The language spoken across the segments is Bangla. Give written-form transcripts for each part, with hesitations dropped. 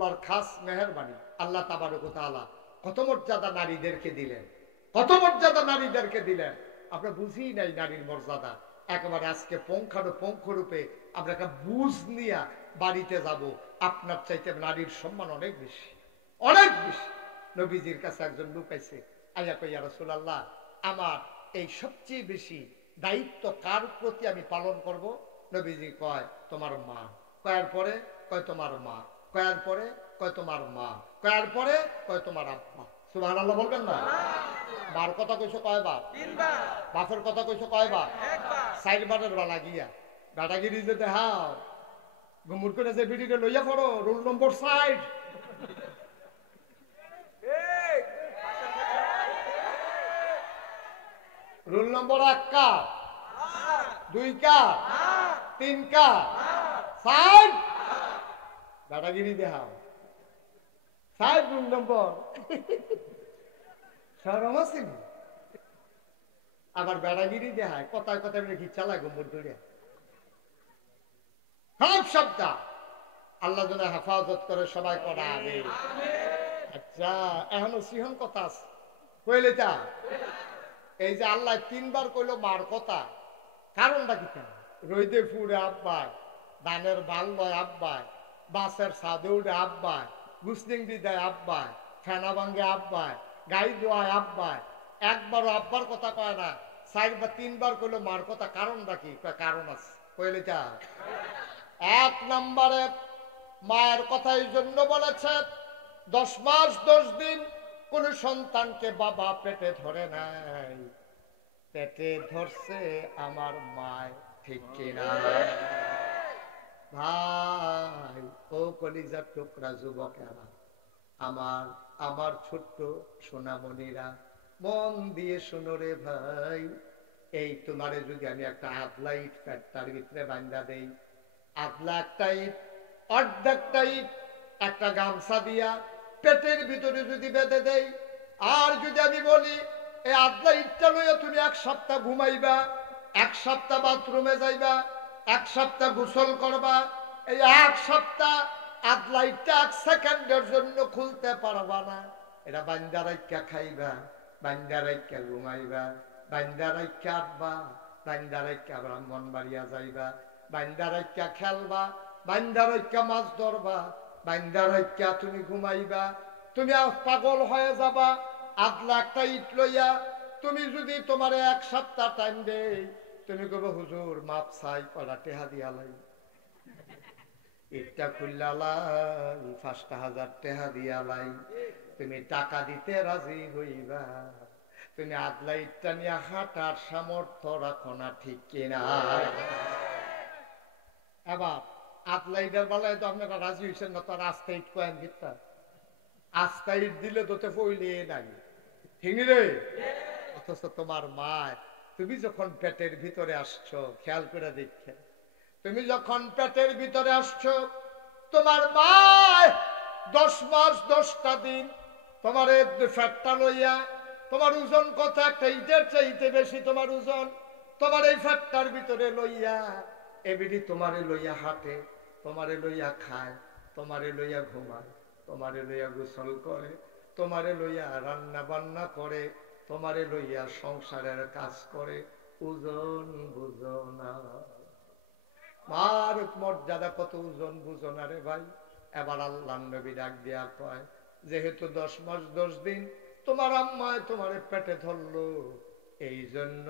আল্লাহর খাস মেহেরবানি। আল্লাহ তাবারক ওয়া তাআলা কত মর্যাদা নারীদেরকে দিলেন, কত মর্যাদা নারীদেরকে দিলেন। আমরা বুঝি নাই নারীর মর্যাদা। একেবারে আজকে পুঙ্খানুপুঙ্খ রূপে আমরা একটা বুঝ নিয়ে বাড়িতে যাব। আপনার চাইতে নারীর সম্মান অনেক বেশি, অনেক বেশি। নবীজির কাছে একজন লোক আইছে, আইয়া কই, ইয়া রাসূলুল্লাহ, আমার এই সবচেয়ে বেশি দায়িত্ব কার প্রতি আমি পালন করব? নবীজি কয়, তোমার মা। কয়ার পরে কয়, তোমার মা। কয়ার পরে কয়, তোমার মা। কয়ার পরে কয়, তোমার আব্বা। সুবহানাল্লাহ বলবেন না? মার কথা কইছো কয়বার? বাপের কথা কইছো কয়বার? চারবারের বেলা গিয়া দাদাগিরি যে দেখাও, গুমুর করে যে বিড়িটা লইয়া পড়ো, রোল নম্বর 60। রোল নম্বর 1 কার, 2 কার, 3 কার, 60 দাদাগিরি দেখাও, 60 রোল নম্বর। শরম আছে? আবার বেড়াগিরি দেখায়, কথায় কথায় বলে ঘিচা লাগে গুমুর ধরে। সব শব্দ আল্লাহ যেন হেফাজত করে সবাই করা আগে। আচ্ছা, এখনো সিহন কথা আছে কইলে তা, এই যে আল্লাহ 3 বার কইলো মার কথা, কারণটা কি? কেন রইদে ফুড়ে আব্বাই, ধানের বাল লয় আব্বাই, বাসের সাদে উঠে আব্বাই, গুসলিং দেয় আব্বাই, ফেনা ভাঙ্গে আব্বাই, গাই দোয়ায় আব্বাই, একবারও আব্বার কথা কয় না। 4 বা 3 বার কইলো মার কথা, কারণটা কি? কারণ আছে কইলে তা। 1 নম্বরে মায়ের কথা এই জন্য বলেছে, 10 মাস 10 দিন কোন সন্তানকে বাবা পেটে ধরে নাই, পেটে ধরছে আমার মায়, ঠিক কিনা ভাই? ও কলিজার টুকরা যুবকেরা, আমার আমার ছোট্ট সোনামণিরা, মন দিয়ে শোনো রে ভাই। এই তোমারে যদি আমি একটা আদলা ইট পেটটার ভিতরে বান্ধা দেই, আদলা একটা ইট, অর্ধেকটা ইট একটা গামছা দিয়া পেটের ভিতরে যদি বেঁধে দেই, আর যদি আমি বলি এই আদলা ইটটা লইয়া তুমি 1 সপ্তাহ ঘুমাইবা, 1 সপ্তাহ বাথরুমে যাইবা, 1 সপ্তাহ গোসল করবা, এই 1 সপ্তাহ আদলা ইটটা 1 সেকেন্ডের জন্য খুলতে পারবা না। এটা বান্দা রাইখা খাইবা, বান্দা রাইখা ঘুমাইবা, বান্দা রাইখা আটবা, বান্দা রাইখা ব্রাহ্মণবাড়িয়া যাইবা, বান্দা রাইখা খেলবা, বান্দা রাইখা মাছ ধরবা, বান্দা রাইখা তুমি ঘুমাইবা। তুমি পাগল হয়ে যাবা আদলা একটা ইট লইয়া। তুমি যদি তোমার 1 সপ্তাহ টাইম দেই, তুমি কবে হুজুর মাপ চাই, কলা টেহা দিয়া লাই, ইটটা খুললাই 5,000 টেহা দিয়া লাই। তুমি টাকা দিতে রাজি হইবা, তুমি আদলা ইটটা নিয়ে হাঁটার সামর্থ্য রাখো না, ঠিক কিনা? এবার আদলা ইটের বেলায় তো আপনারা রাজি হয়েছেন না, তো আস্তা ইট কয়েন ভিতটা, আস্তা ইট দিলে তোতে পইলে নাই, ঠিক রে? অথচ তোমার মা, তুমি যখন পেটের ভিতরে আসছো, খেয়াল করে দেখে, তুমি যখন পেটের ভিতরে আসছো, তোমার মা 10 মাস 10টা দিন তোমার ফ্যাটটা লইয়া, তোমার ওজন কত? একটা ইটের চাইতে বেশি তোমার ওজন, তোমার এই ফ্যাটটার ভিতরে লইয়া এবিডি তোমারে লইয়া হাঁটে, তোমারে লইয়া খায়, তোমারে লইয়া ঘুমায়, তোমারে লইয়া গোসল করে, তোমারে লইয়া রান্না বান্না করে, তোমারে লইয়া সংসারের কাজ করে। ওজন বুঝো না? মার মর্যাদা কত, ওজন বুঝো না রে ভাই? এবার আল্লাহর নবী ডাক দিয়া কয়, যেহেতু 10 মাস 10 দিন তোমার আম্মায় তোমারে পেটে ধরলো, এই জন্য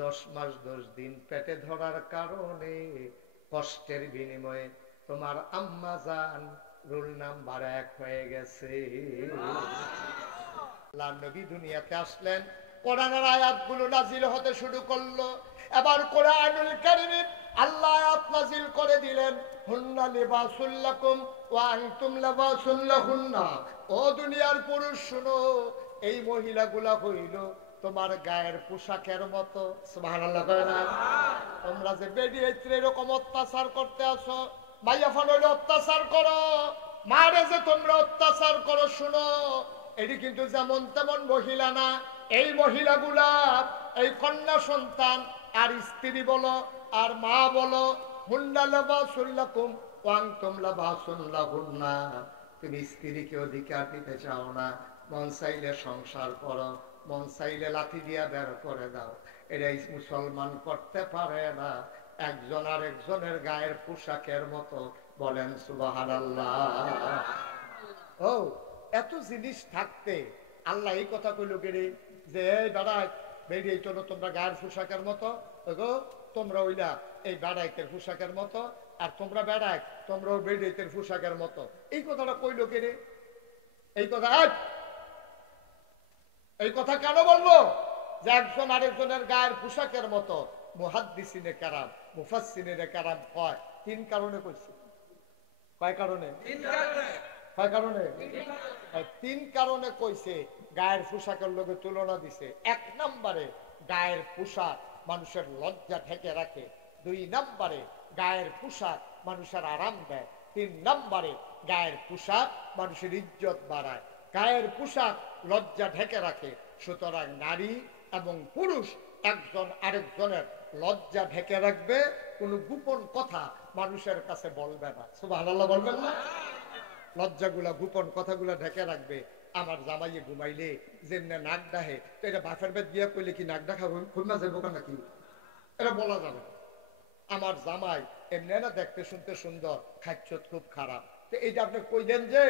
10 মাস 10 দিন পেটে ধরার কারণে কষ্টের বিনিময়ে তোমার আম্মা জান রোল নাম্বার 1 হয়ে গেছে। আল্লাহর নবী দুনিয়াতে আসলেন, কোরআনের আয়াতগুলো নাজিল হতে শুরু করলো। এবার কোরআনুল কারীমে আল্লাহ আয়াত নাজিল করে দিলেন, হুন্না লিবাসুল লাকুম ওয়া আনতুম লিবাসুল লাহুন্না। ও দুনিয়ার পুরুষ শুনো, এই মহিলাগুলা হইল তোমার গায়ের পোশাকের মতো। সুবহানাল্লাহ কয় না? তোমরা যে বেডিয়ে এরকম অত্যাচার করতে আসো, মাইয়া ফানলে অত্যাচার করো, মারে যে তোমরা অত্যাচার করো, শুনো, এটি কিন্তু যেমন তেমন মহিলা না। এই মহিলাগুলা, এই কন্যা সন্তান আর স্ত্রী বলো আর মা বলো, হুন্না লিবাসুল লাকুম ওয়া আনতুম লিবাসুল লাহুন্না, তুমি স্ত্রীকে অধিকার দিতে চাও না, মন চাইলে সংসার করো, মন চাইলে লাঠি দিয়া বের করে দাও। এটাই মুসলমান করতে পারে না, একজন আর একজনের গায়ের পোশাকের মতো। বলেন সুবহানাল্লাহ। ও এত জিনিস থাকতে আল্লাহ এই কথা কইল কেড়ে যে এই বেড়াই বেরিয়ে চলো তোমরা গায়ের পোশাকের মতো, তোমরা ওইলা এই বেড়াইতের পোশাকের মতো, আর তোমরা বেড়াই তোমরাও বেড়াইতের পোশাকের মতো। এই কথাটা কইল কেড়ে? এই কথা কেন বললো যে একজন আরেকজনের গায়ের পোশাকের মতো? মুহাদ্দিসিনে কারাম, মুফাসসিরিনে কারাম কয় তিন কারণে কইছে। কয় কারণে? কয় কারণে? তিন কারণে কইছে। গায়ের পোশাকের লগে তুলনা দিছে। এক নম্বরে গায়ের পোশাক মানুষের লজ্জা ঢেকে রাখে। দুই নম্বরে গায়ের পোশাক মানুষের আরাম দেয়। তিন নম্বরে গায়ের পোশাক মানুষের ইজ্জত বাড়ায়। গায়ের পোশাক লজ্জা ঢেকে রাখে, সুতরাং নারী এবং পুরুষ একজন আরেকজনের লজ্জা ঢেকে রাখবে, কোনো গোপন কথা মানুষের কাছে বলবে না। সুবহানাল্লাহ বলবেন না? লজ্জাগুলা গোপন কথাগুলা ঢেকে রাখবে। আমার জামাইয়ে ঘুমাইলে যেমনে নাক ডাহে, তো এটা বাফের বেদ দিয়া কইলে কি নাক ডাকা ঘুমা যাবো নাকি? এটা বলা যাবে না। আমার জামাই এমনি না দেখতে শুনতে সুন্দর, খাচ্ছত খুব খারাপ, তো এইটা আপনি কইলেন যে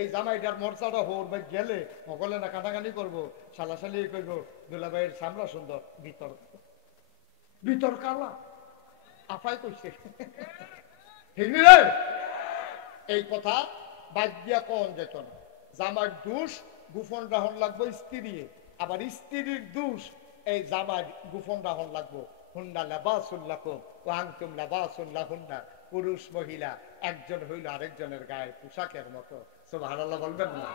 এই জামাইটার মর্যাদা হোর ভাই গেলে সকলে না কাটাকানি করবো, সালাসালি করবো, দুলাভাইয়ের সামলা সুন্দর, ভিতর ভিতর কালা আফাই কইছে। ঠিক রে? এই কথা বাদ দিয়া কোন যেত না। জামার দোষ গোপন রাহন লাগবো স্ত্রী, আবার স্ত্রীর দোষ এই জামার গোপন রাহন লাগবো। হুন্না লাবাসুল লাকুম ওয়া আনতুম লাবাসুল লাহুন্না। পুরুষ মহিলা একজন হইল আরেকজনের গায়ে পোশাকের মতো। সুবহানাল্লাহ বলবেন না?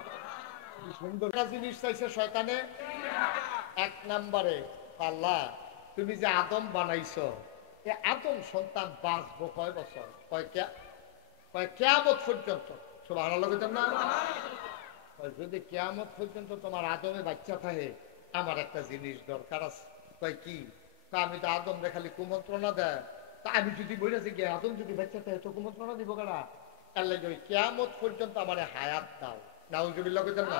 সুন্দর জিনিস চাইছে শয়তানে। এক নম্বরে আল্লাহ তুমি যে আদম বানাইছো, এ আদম সন্তান বাঁচবো কয় বছর? কিয়ামত পর্যন্ত। সুবহানাল্লাহ বলতেন না? যদি কিয়ামত পর্যন্ত তোমার আদমে বাচ্চা থাকে, আমার একটা জিনিস দরকার আছে। কয় কি? তা আমি তো আদম রে খালি কুমন্ত্রণা দেয়, তা আমি যদি বলেছি গিয়ে আদম যদি বাচ্চা থাকে তো কুমন্ত্রণা দিব কেনা? তার লাগে ওই কিয়ামত পর্যন্ত আমার হায়াত দাও। নাউজুবিল্লাহ বলতেন না?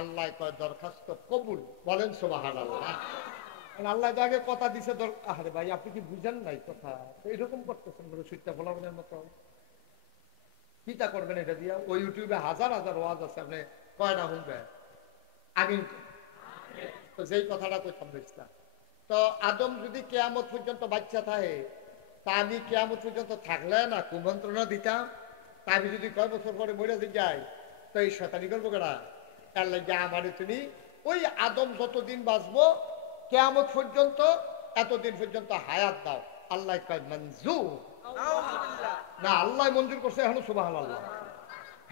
আল্লাহ কয় দরখাস্ত কবুল। বলেন সুবহানাল্লাহ। আল্লাহ আগে কথা দিছে। আরে ভাই আপনি কি বুঝেন নাই কথা? এরকম করতেছেন বলে সুইটা ফলাফলের মতো। চিন্তা করবেন এটা দিয়া। ওই ইউটিউবে হাজার হাজার ওয়াজ আছে, আপনি কয়টা শুনবেন? আমিন। তো যেই কথাটা কইতাম বুঝলাম। তো আদম যদি কিয়ামত পর্যন্ত বাচ্চা থাকে, তা আমি কিয়ামত পর্যন্ত থাকলে না কুমন্ত্রণা দিতাম। তা আমি যদি কয় বছর পরে মরে যাই, তো এই শয়তানি করবো কেনা? তার লাগে আমারে তুমি ওই আদম যতদিন বাঁচবো কিয়ামত পর্যন্ত, এতদিন পর্যন্ত হায়াত দাও। আল্লাহ কয় মঞ্জুর না, আল্লাহ মঞ্জুর করছে এখন। সুবহানাল্লাহ।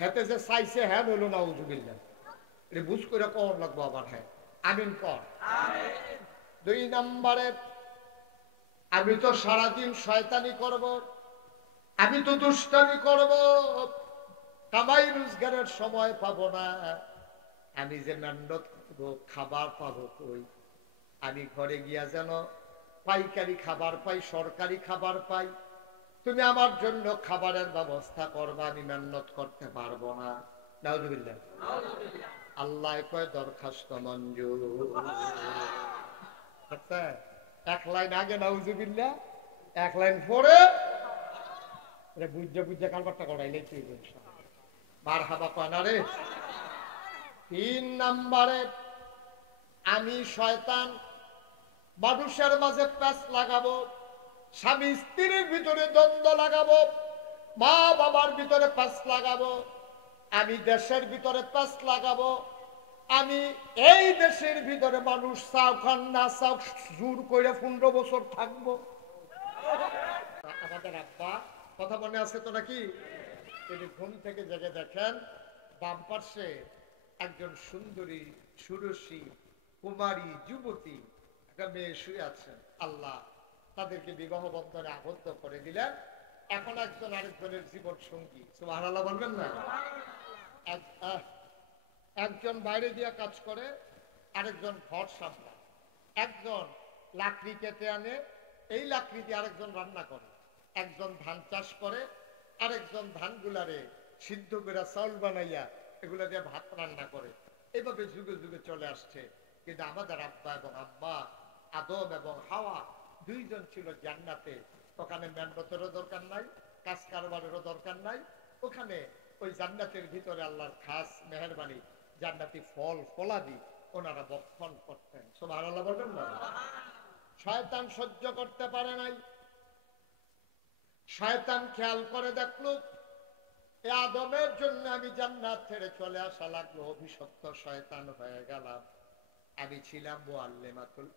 হেতে যে চাইছে হ্যাঁ হইল না, উজুবিল্লাহ। এটা বুঝ করে কর লাগবো আবার। হ্যাঁ আমিন কর। দুই নম্বরে আমি তো সারাদিন শয়তানি করব, আমি তো দুষ্টামি করব, কামাই রোজগারের সময় পাবো না। আমি যে মেহনত করবো, খাবার পাবো কই? আমি ঘরে গিয়া যেন পাইকারি খাবার পাই, সরকারি খাবার পাই। তুমি আমার জন্য খাবারের ব্যবস্থা করবা, আমি মেহনত করতে পারবো না। নাউজুবিল্লাহ। আল্লাহ কয় দরখাস্ত মঞ্জুর। আচ্ছা, এক লাইন আগে নাউজুবিল্লাহ, এক লাইন পরে বুঝা বুঝা কারবারটা করাইলে মারহাবা কয় না রে। তিন নম্বরে আমি শয়তান মানুষের মাঝে প্যাঁচ লাগাবো, স্বামী স্ত্রীর ভিতরে দ্বন্দ্ব লাগাবো, মা বাবার ভিতরে প্যাঁচ লাগাবো, আমি দেশের ভিতরে প্যাঁচ লাগাবো। আমি এই দেশের ভিতরে মানুষ চাও খান না চাও জোর করে 15 বছর থাকবো। আমাদের আব্বা কথা মনে আছে তো নাকি? তিনি ঘুম থেকে জেগে দেখেন বাম পার্শ্বে একজন সুন্দরী সুরসী কুমারী যুবতী একটা মেয়ে শুয়ে আছেন। আল্লাহ তাদেরকে বিবাহ বন্ধনে আবদ্ধ করে দিলেন। এখন একজন আরেকজনের জীবন সঙ্গী। সুবহানাল্লাহ বলবেন না? একজন বাইরে দিয়ে কাজ করে, আরেকজন ঘর সামলায়। একজন লাকড়ি কেটে আনে, এই লাকড়ি দিয়ে আরেকজন রান্না করে। একজন ধান চাষ করে, আরেকজন ধানগুলারে সিদ্ধ করে চাউল বানাইয়া এগুলা দিয়ে ভাত রান্না করে। এভাবে যুগে যুগে চলে আসছে। কিন্তু আমাদের আব্বা এবং আম্মা আদম এবং হাওয়া দুইজন ছিল জান্নাতে। ওখানে মেহনতেরও দরকার নাই, কাজ কারবারেরও দরকার নাই। ওখানে ওই জান্নাতের ভিতরে আল্লাহর খাস মেহেরবানি, জান্নাতি ফল ফলাদি ওনারা বক্ষণ করতেন। সুবহানাল্লাহ বলবেন না? শয়তান সহ্য করতে পারে নাই। শয়তান খেয়াল করে দেখলো এই আদমের জন্য আমি জান্নাত ছেড়ে চলে আসা লাগলো, অভিশপ্ত শয়তান হয়ে গেলাম। আমি ছিলাম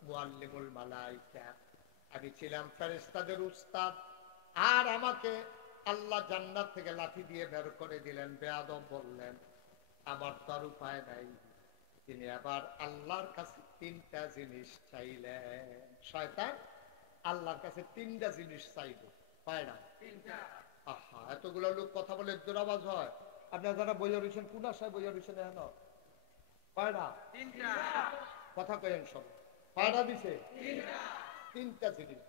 মুআল্লিমুল মালাইকা, আমি ছিলাম ফেরেশতাদের উস্তাদ। আর আমাকে আল্লাহ জান্নাত থেকে লাঠি দিয়ে বের করে দিলেন। বেয়াদব বললেন আমার তো আর উপায় নাই। তিনি আবার আল্লাহর কাছে তিনটা জিনিস চাইলেন। শয়তান আল্লাহর কাছে তিনটা জিনিস চাইল, পায় না? আহা, এতগুলো লোক কথা বলে দুরাবাজ হয়। আপনারা যারা বইয়া রয়েছেন, কোন আশায় বইয়া রয়েছেন? এখন পায় না? কথা কেন সব পায়রা দিছে? তিনটা জিনিস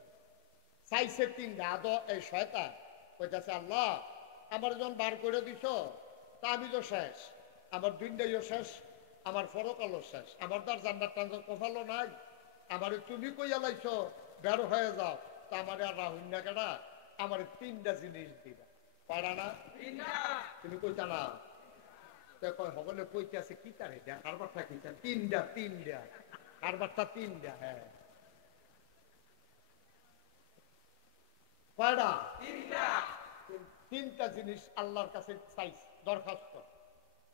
চাইছে, তিনটা। এই শয়তান কইতাছে আল্লাহ আমার যখন বার করে দিছ তা আমি তো শেষ, আমার দুনিয়াও শেষ, আমার পরকালও শেষ, আমার তো আর জান্নাত টান্নাত কপালও নাই। আমার তুমি কইয়া লাইছ বের হয়ে যাও, তা আমার আর রাহুল না কেডা? আমার তিনটা জিনিস দিবা। পারা না? তুমি কইতা না? সকলে কইতে আছে কি তার এটা কারবারটা কি? তিনটা তিনটা কারবারটা তিনটা। হ্যাঁ, কয়টা? তিনটা জিনিস আল্লাহর কাছে চাইছি, দরখাস্ত।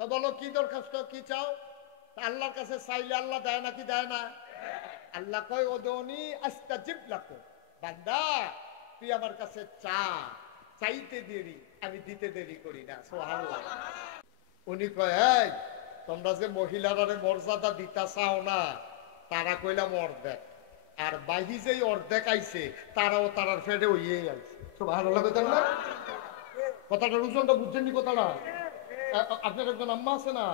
তো বলো কি দরখাস্ত, কি চাও? আল্লাহর কাছে চাইলে আল্লাহ দেয় নাকি দেয় না? আল্লাহ কয় ওদনি আস্তাজিব লাকুম, বান্দা তুই আমার কাছে চা, চাইতে দেরি আমি দিতে দেরি করি না। সুবহানাল্লাহ। উনি কয় এই তোমরা যে মহিলারা মর্যাদা দিতা চাও না, তারা কইলাম অর্ধেক, আর বাহি যেই অর্ধেক আইছে তারাও তারার ফেডে হইয়ে আইছে। সুবহানাল্লাহ। কথাটা রুজনটা বুঝছেন নি কথাটা? আপনার একজন আম্মা আছে না,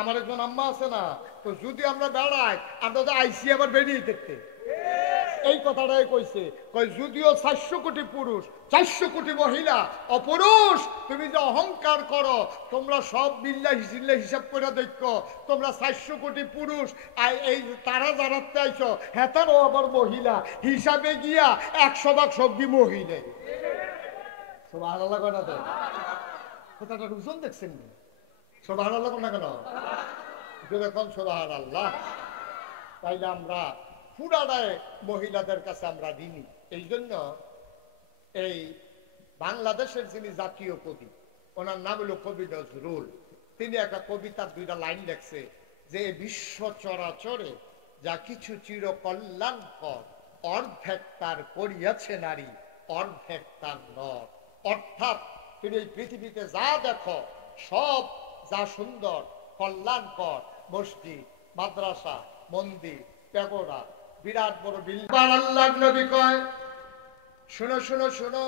আমার একজন আম্মা আছে না, তো যদি আমরা বেড়াই আমরা তো আইসি আবার বেরিয়ে দেখতে। এই কথাটাই কইছে, কয় যদিও 400 কোটি পুরুষ 400 কোটি মহিলা অপুরুষ, তুমি যে অহংকার করো তোমরা সব মিল্লা হিসাব করে দেখো, তোমরা 400 কোটি পুরুষ আর এই তারা জানাতে আইছো হেতারও আবার মহিলা হিসাবে গিয়া 100% সবজি মহিলা। সুবহানাল্লাহ। কথাটা রুজন দেখছেন? সুবহানাল্লাহ না কেন? যখন সুবহানাল্লাহ, তাইলে আমরা পুরাটাই মহিলাদের কাছে আমরা ঋণী। এই জন্য এই বাংলাদেশের যিনি জাতীয় কবি, ওনার নাম হলো কবি নজরুল। তিনি একটা কবিতার 2টা লাইন লেখছে যে বিশ্ব চরাচরে যা কিছু চির কল্যাণকর, অর্ধেক তার করিয়াছে নারী, অর্ধেক তার নর। অর্থাৎ তুমি এই পৃথিবীতে যা দেখো সব যা সুন্দর কল্যাণকর, মসজিদ, মাদ্রাসা, মন্দির, পেগোডা, বিরাট বড় বিল্ডিং। আল্লাহর নবী কয় শোনো শোনো শোনো,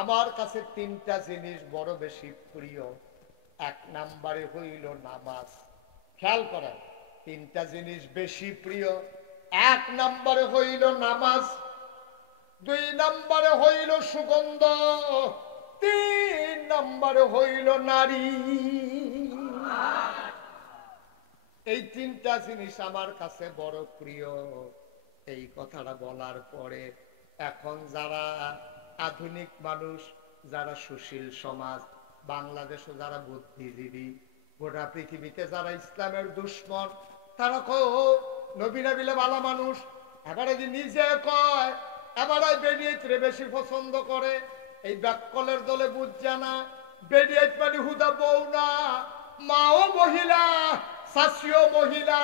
আমার কাছে তিনটা জিনিস বড় বেশি প্রিয়। 1 নম্বরে হইল নামাজ। খেয়াল করেন, তিনটা জিনিস বেশি প্রিয়। 1 নম্বরে হইল নামাজ, 2 নম্বরে হইল সুগন্ধ, 3 নম্বরে হইল নারী। এই তিনটা জিনিস আমার কাছে বড় প্রিয়। এই কথাটা বলার পরে এখন যারা আধুনিক মানুষ, যারা সুশীল সমাজ, বাংলাদেশে যারা বুদ্ধিজীবী, গোটা পৃথিবীতে যারা ইসলামের দুশ্মন, তারা কয় নবীরা বিলে ভালো মানুষ, এবারে নিজে কয় এবারে বেরিয়ে বেশি পছন্দ করে। এই ব্যাককলের দলে বুঝছে না, বেরিয়ে মানে হুদা বউ না, মাও মহিলা, শাশিও মহিলা,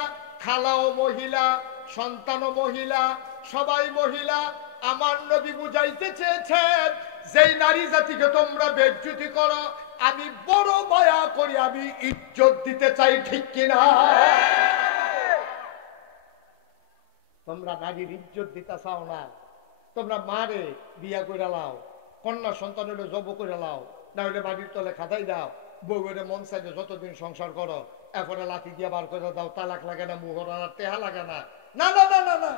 খালাও মহিলা, সন্তানও মহিলা, সবাই মহিলা। আমার নবী বুঝাইতে চেয়েছেন যেই নারী জাতিকে তোমরা বেজ্জতি করো, আমি বড় মায়া করি, আমি ইজ্জত দিতে চাই, ঠিক কিনা? তোমরা নারীর ইজ্জত দিতে চাও না, তোমরা মারে বিয়া করে লাও, কন্যা সন্তান হলে জব করে লাও, না হলে বাড়ির তলে খাতাই দাও, বউরে মন চাইলে যতদিন সংসার করো, এরপরে লাঠি দিয়ে বার করে দাও, তালাক লাগে না, মুহর টেহা লাগে না। না না না না না,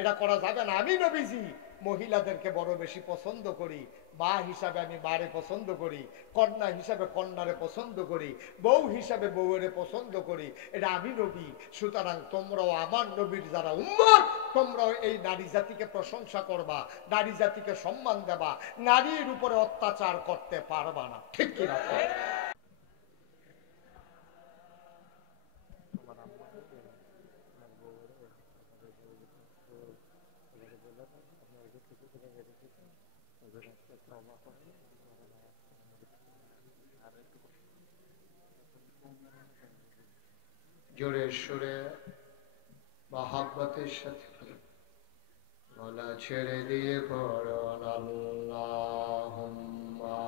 এটা করা যাবে না। আমি নবীজি মহিলাদেরকে বড় বেশি পছন্দ করি, মা হিসাবে আমি মারে পছন্দ করি, কন্যা হিসাবে কন্যারে পছন্দ করি, বউ হিসাবে বউয়ের পছন্দ করি, এটা আমি নবী। সুতরাং তোমরাও আমার নবীর যারা উম্মত, তোমরাও এই নারী জাতিকে প্রশংসা করবা, নারী জাতিকে সম্মান দেবা, নারীর উপরে অত্যাচার করতে পারবা না। ঠিক কিনা? জোরে সুরে মহাব্বতের সাথে গলা ছেড়ে দিয়ে পড়ুন আল্লাহুম্মা।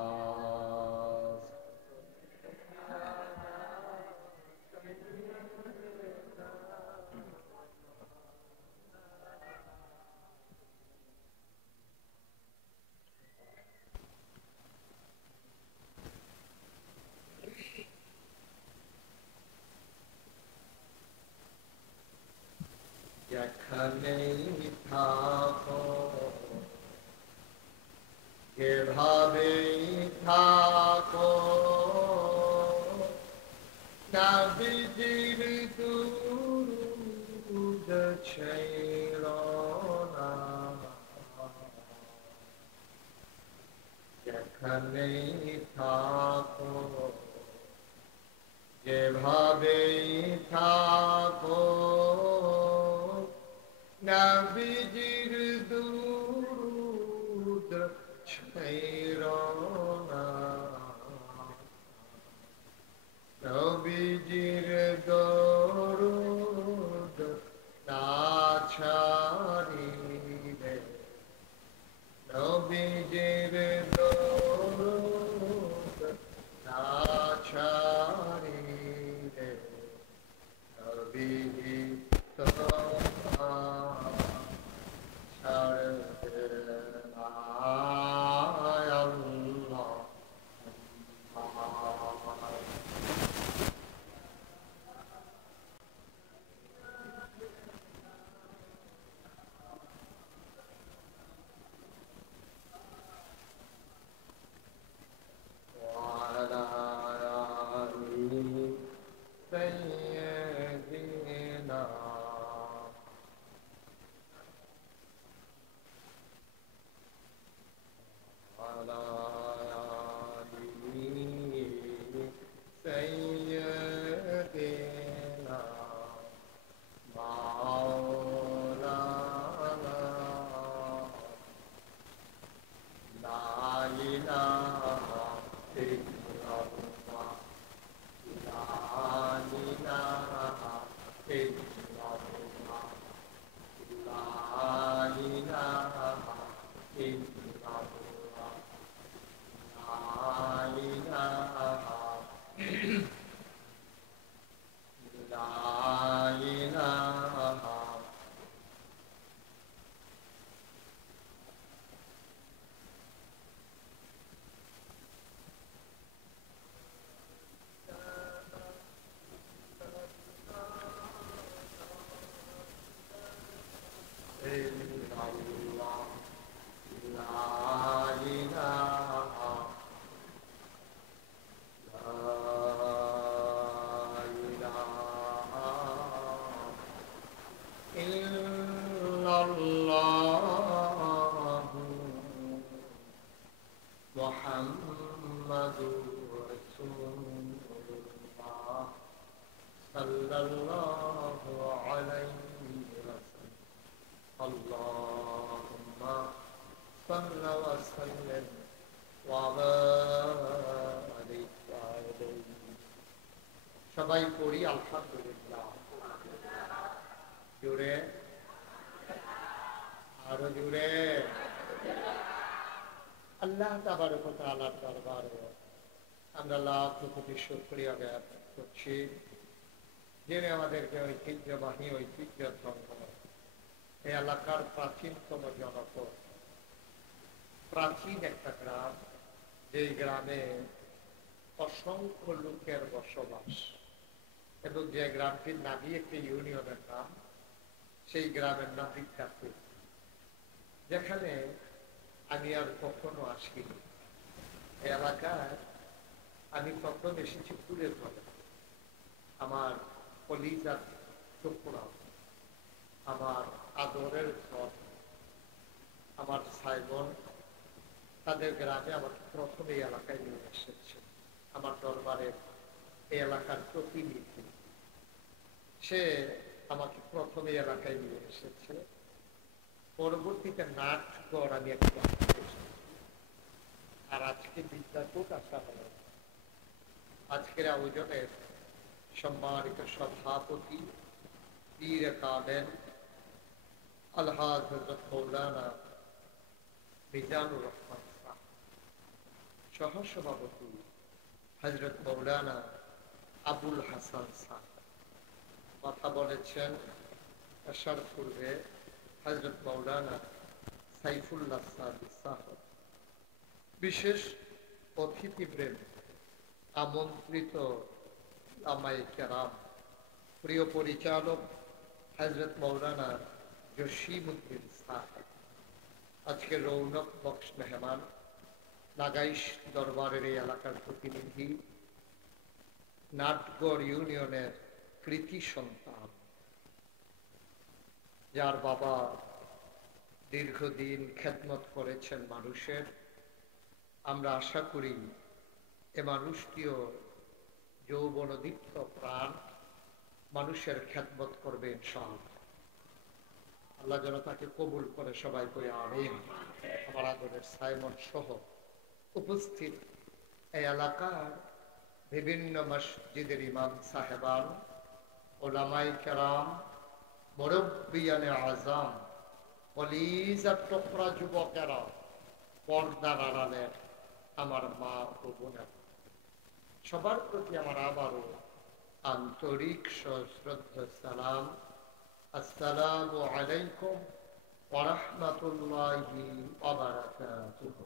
যেখানেই থাকো যেভাবেই থাকো, নবীজির দুরূদ ছেড়ো না। যেখানেই থাকো যেভাবেই থাকো, নবীজির দুরূদ ছেড়ো না। নবীজির দরুদ না ছাড়িলে, নবীজির দরুদ না ছাড়িলে, নবীজি তোমার ছাড়বে না। আল্লাহ وعلى آله سيدنا وعلى آله سيدنا مولانا لا إله إلا الله لا إله إلا الله لا إله إلا الله لا إله لا إله إلا الله لا إله لا إله إلا الله محمد رسول الله صلى الله عليه وسلم اللهم صل وسلم وبارك عليه সবাই পড়ি আলহামদুলিল্লাহ জোরে আরো জোরে আল্লাহ তাবারক ওয়া তাআলার দরবারে আমরা লাখ কোটি শুকরিয়া জ্ঞাপন করছি, যিনি আমাদেরকে ঐতিহ্যবাহী ঐতিহ্যধন্য এই এলাকার প্রাচীনতম জনপদ, প্রাচীন একটা গ্রাম, যেই গ্রামে অসংখ্য লোকের বসবাস এবং যে গ্রামটির নামই একটি ইউনিয়নের নাম, সেই গ্রামের নাম বিখ্যাত। যেখানে আমি আর কখনো আসিনি। এলাকায় আমি প্রথম এসেছি ফুলের ঘরে। আমার কলিজার টুকরা, আমার আদরের ঘর, আমার সাইবন, তাদের গ্রামে আমাকে প্রথম এই এলাকায় নিয়ে এসেছে। আমার দরবারের এই এলাকার প্রতিনিধি, সে আমাকে প্রথম এই এলাকায় নিয়ে এসেছে। পরবর্তীতে নাটগড় আমি একটা আর আজকে বিদ্যাপীঠ আসা হলো। আজকের আয়োজনের সম্মানিত সভাপতি পীর কামেল আলহাজ হযরত মৌলানা মিজানুর রহমান সাহেব, সহসভাপতি হযরত মৌলানা আবুল হাসান সাহেব, কথা বলেছেন আসার পূর্বে হযরত মৌলানা সাইফুল্লাহ সাহেব, বিশেষ অতিথিবৃন্দ, আমন্ত্রিত উলামায়ে কেরাম, প্রিয় পরিচালক হযরত মৌলানা জসিমউদ্দিন সাহেব, আজকে রৌনক বক্স মেহমান, নাগাইশ দরবারের এই এলাকার প্রতিনিধি, নাটগড় ইউনিয়নের কৃতি সন্তান, যার বাবা দীর্ঘদিন খেদমত করেছেন মানুষের। আমরা আশা করি এ মানুষটিও যৌবনদীপ্ত প্রাণ মানুষের খেদমত করবে ইনশাআল্লাহ। আল্লাহ যেন তাকে কবুল করে, সবাই করে আমিন। আমার আদরের সাইমন সহ উপস্থিত এই এলাকার বিভিন্ন মসজিদের ইমাম সাহেবান, ওলামায়ে কেরাম, মুরব্বিয়ানে আযম, কলিজার টুকরা যুবকেরা, পর্দার আড়ালের আমার মা ও বোনেরা, সবার প্রতি আমার আবারও আন্তরিক সশ্রদ্ধ সালাম। আসসালামু আলাইকুম ওয়া রাহমাতুল্লাহি ওয়া বারাকাতুহু।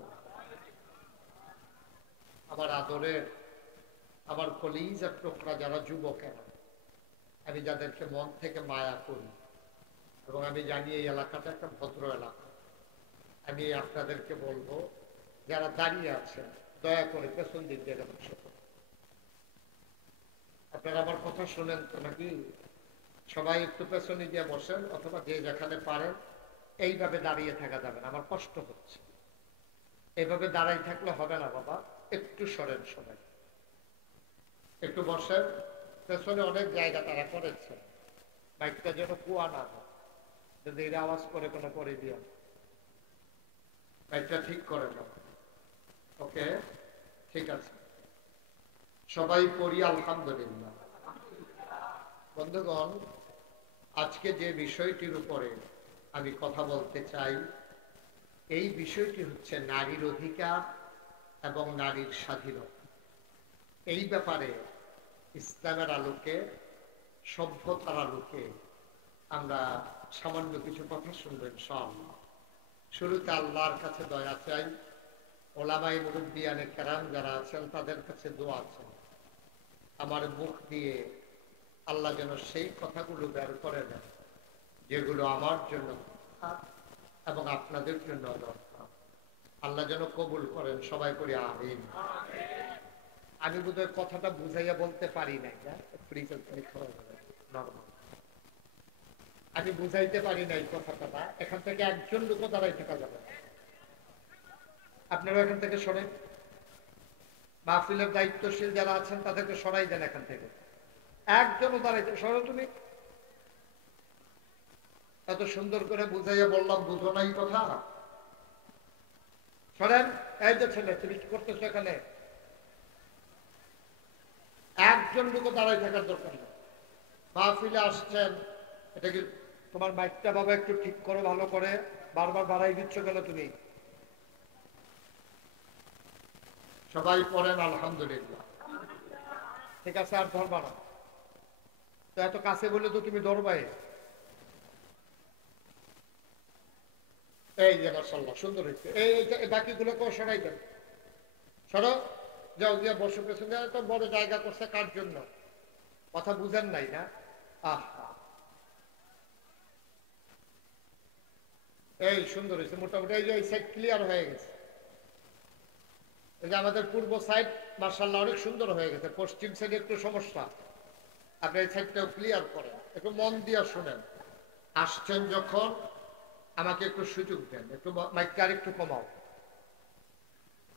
আমার আদরের, আমার কলিজার টুকরা যারা যুবকেরা, আমি যাদেরকে মন থেকে মায়া করি এবং আমি জানি এই এলাকাটা একটা ভদ্র এলাকা, আমি আপনাদেরকে বলবো, যারা দাঁড়িয়ে আছেন দয়া করে পেছন দিক দিয়ে বসে পড়ুন। আপনারা আমার কথা শুনেন তো নাকি? সবাই একটু পেছনে দিয়ে বসেন, অথবা যে যেখানে পারেন। এইভাবে দাঁড়িয়ে থাকা যাবে না, আমার কষ্ট হচ্ছে। এইভাবে দাঁড়াই থাকলে হবে না বাবা, একটু সরেন সবাই, একটু বসেন। পেছনে অনেক জায়গা তারা করেছে, বাইকটা যেন কুয়া না হয়, যদি এর আওয়াজ করে কোনো করে দিও, বাইকটা ঠিক করে নাও। ওকে, ঠিক আছে, সবাই পড়ি আলহামদুলিল্লাহ। বন্ধুগণ, আজকে যে বিষয়টির উপরে আমি কথা বলতে চাই, এই বিষয়টি হচ্ছে নারীর অধিকার এবং নারীর স্বাধীনতা। এই ব্যাপারে ইসলামের আলোকে, সভ্যতার আলোকে আমরা সামান্য কিছু কথা শুনবেন ইনশাআল্লাহ। শুরুতে আল্লাহর কাছে দয়া চাই, ওলামায়ে মুরব্বিয়ানে কেরাম যারা আছেন তাদের কাছে দোয়া চাই, আমার মুখ দিয়ে আল্লাহ যেন সেই কথাগুলো বের করে দেন যেগুলো আমার জন্য এবং আপনাদের জন্য দরকার। আল্লাহ যেন কবুল করেন, সবাই করি আমিন। আমি বোধহয় কথাটা বুঝাইয়া বলতে পারি নাই, আমি বুঝাইতে পারি নাই কথাটা। এখান থেকে একজন লোক দাঁড়াই থাকা যাবে, আপনারা এখান থেকে সরেন। মাহফিলের দায়িত্বশীল যারা আছেন তাদেরকে সরাই দেন এখান থেকে, একজনও দাঁড়াইতে সরো। তুমি এত সুন্দর করে বুঝাইয়া বললাম, বুঝো নাই কথা, সরেন। এই যে ছেলে, তুমি কি করতেছো এখানে? একজন লোক দাঁড়াই থাকার দরকার নেই। মাহফিলে আসছেন, এটা কি তোমার মাইকটা বাবা একটু ঠিক করো ভালো করে, বারবার বাড়াই দিচ্ছ কেন তুমি? সবাই পড়েন আলহামদুলিল্লাহ, ঠিক আছে, আর ধরবা না তো। এত কাছে বলে তো তুমি ধরবাই। এই যে মাশাআল্লাহ, সুন্দর হয়েছে। এই বাকিগুলোকেও সরাই দেন, সরো, যাও গিয়ে বসো পেছনে। তো বড় জায়গা করছে কার জন্য? কথা বুঝেন নাই না? এই সুন্দর হয়েছে, মোটামুটি এই যে এই সাইড ক্লিয়ার হয়ে গেছে। এই যে আমাদের পূর্ব সাইড মার্শাল্লাহ অনেক সুন্দর হয়ে গেছে, পশ্চিম সাইডে একটু সমস্যা, আপনি এই সাইডটাও ক্লিয়ার করেন, একটু মন দিয়ে শুনেন। আসছেন যখন আমাকে একটু সুযোগ দেন, একটু মাইকটা আর একটু কমাও,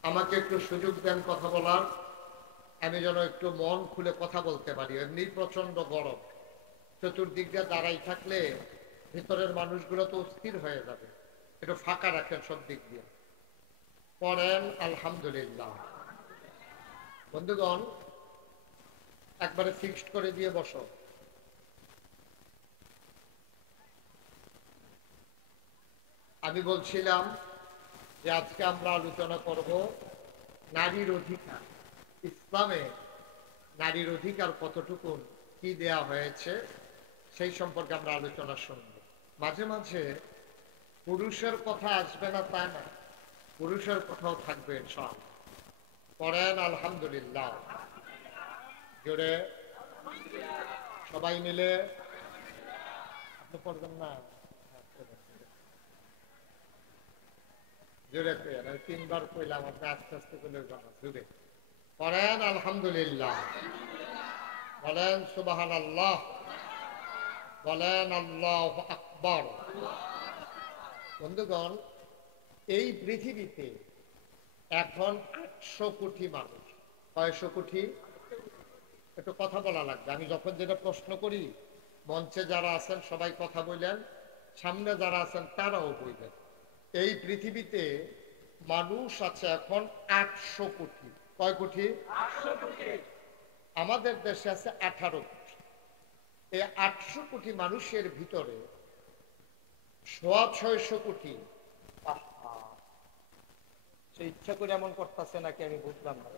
আমাকে একটু সুযোগ দেন কথা বলার, আমি যেন একটু মন খুলে কথা বলতে পারি। এমনি প্রচন্ড গরম, চতুর্দিক দিয়ে দাঁড়াই থাকলে ভিতরের মানুষগুলো তো অস্থির হয়ে যাবে, একটু ফাঁকা রাখেন সব দিক দিয়ে। পড়েন আলহামদুলিল্লাহ। বন্ধুগণ, একবারে ফিক্সড করে দিয়ে বসো। আমি বলছিলাম যে আজকে আমরা আলোচনা করব নারীর অধিকার। ইসলামে নারীর অধিকার কতটুকু কি দেয়া হয়েছে সেই সম্পর্কে আমরা আলোচনা শুনব। মাঝে মাঝে পুরুষের কথা আসবে না তা না, পুরুষের কথাও থাকবে ইনশাআল্লাহ। পড়েন আলহামদুলিল্লাহ জোরে সবাই মিলে। আপনি পড়বেন না? জোরে পেয়ে তিনবার কইলাম, আপনি আস্তে আস্তে করলে জোরে পড়েন আলহামদুলিল্লাহ, বলেন সুবহানাল্লাহ, বলেন আল্লাহু আকবার। বন্ধুগণ, এই পৃথিবীতে এখন 800 কোটি মানুষ। কয়শো কোটি? একটু কথা বলা লাগবে। আমি যখন যেটা প্রশ্ন করি, মঞ্চে যারা আছেন সবাই কথা বললেন, সামনে যারা আছেন তারাও বললেন। এই পৃথিবীতে মানুষ আছে এখন 800 কোটি। কয় কোটি? 800 কোটি। আমাদের দেশে আছে 18 কোটি। এই 800 কোটি মানুষের ভিতরে 650 কোটি সে ইচ্ছা করে এমন করতেছে নাকি আমি বুঝলাম না।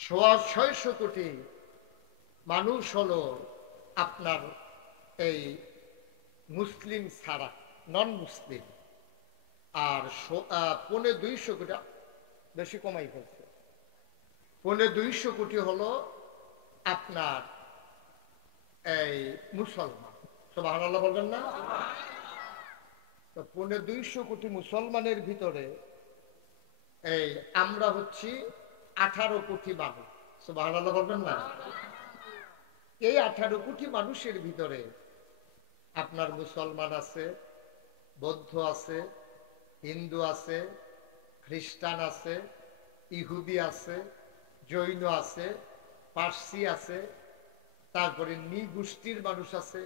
650 কোটি মানুষ হলো আপনার এই মুসলিম ছাড়া, নন মুসলিম। আর 250 কোটি, বেশি কমাই ফেলছে, 250 কোটি হলো আপনার এই মুসলমান। সুবহানাল্লাহ বলবেন না? তো 250 কোটি মুসলমানের ভিতরে এই আমরা হচ্ছি 18 কোটি মানুষ। সুবহানাল্লাহ বলবেন না? এই 18 কোটি মানুষের ভিতরে আপনার মুসলমান আছে, বৌদ্ধ আছে, হিন্দু আছে, খ্রিস্টান আছে, ইহুদি আছে, জৈন আছে, পার্সি আছে, তারপরে নৃগোষ্ঠীর মানুষ আছে,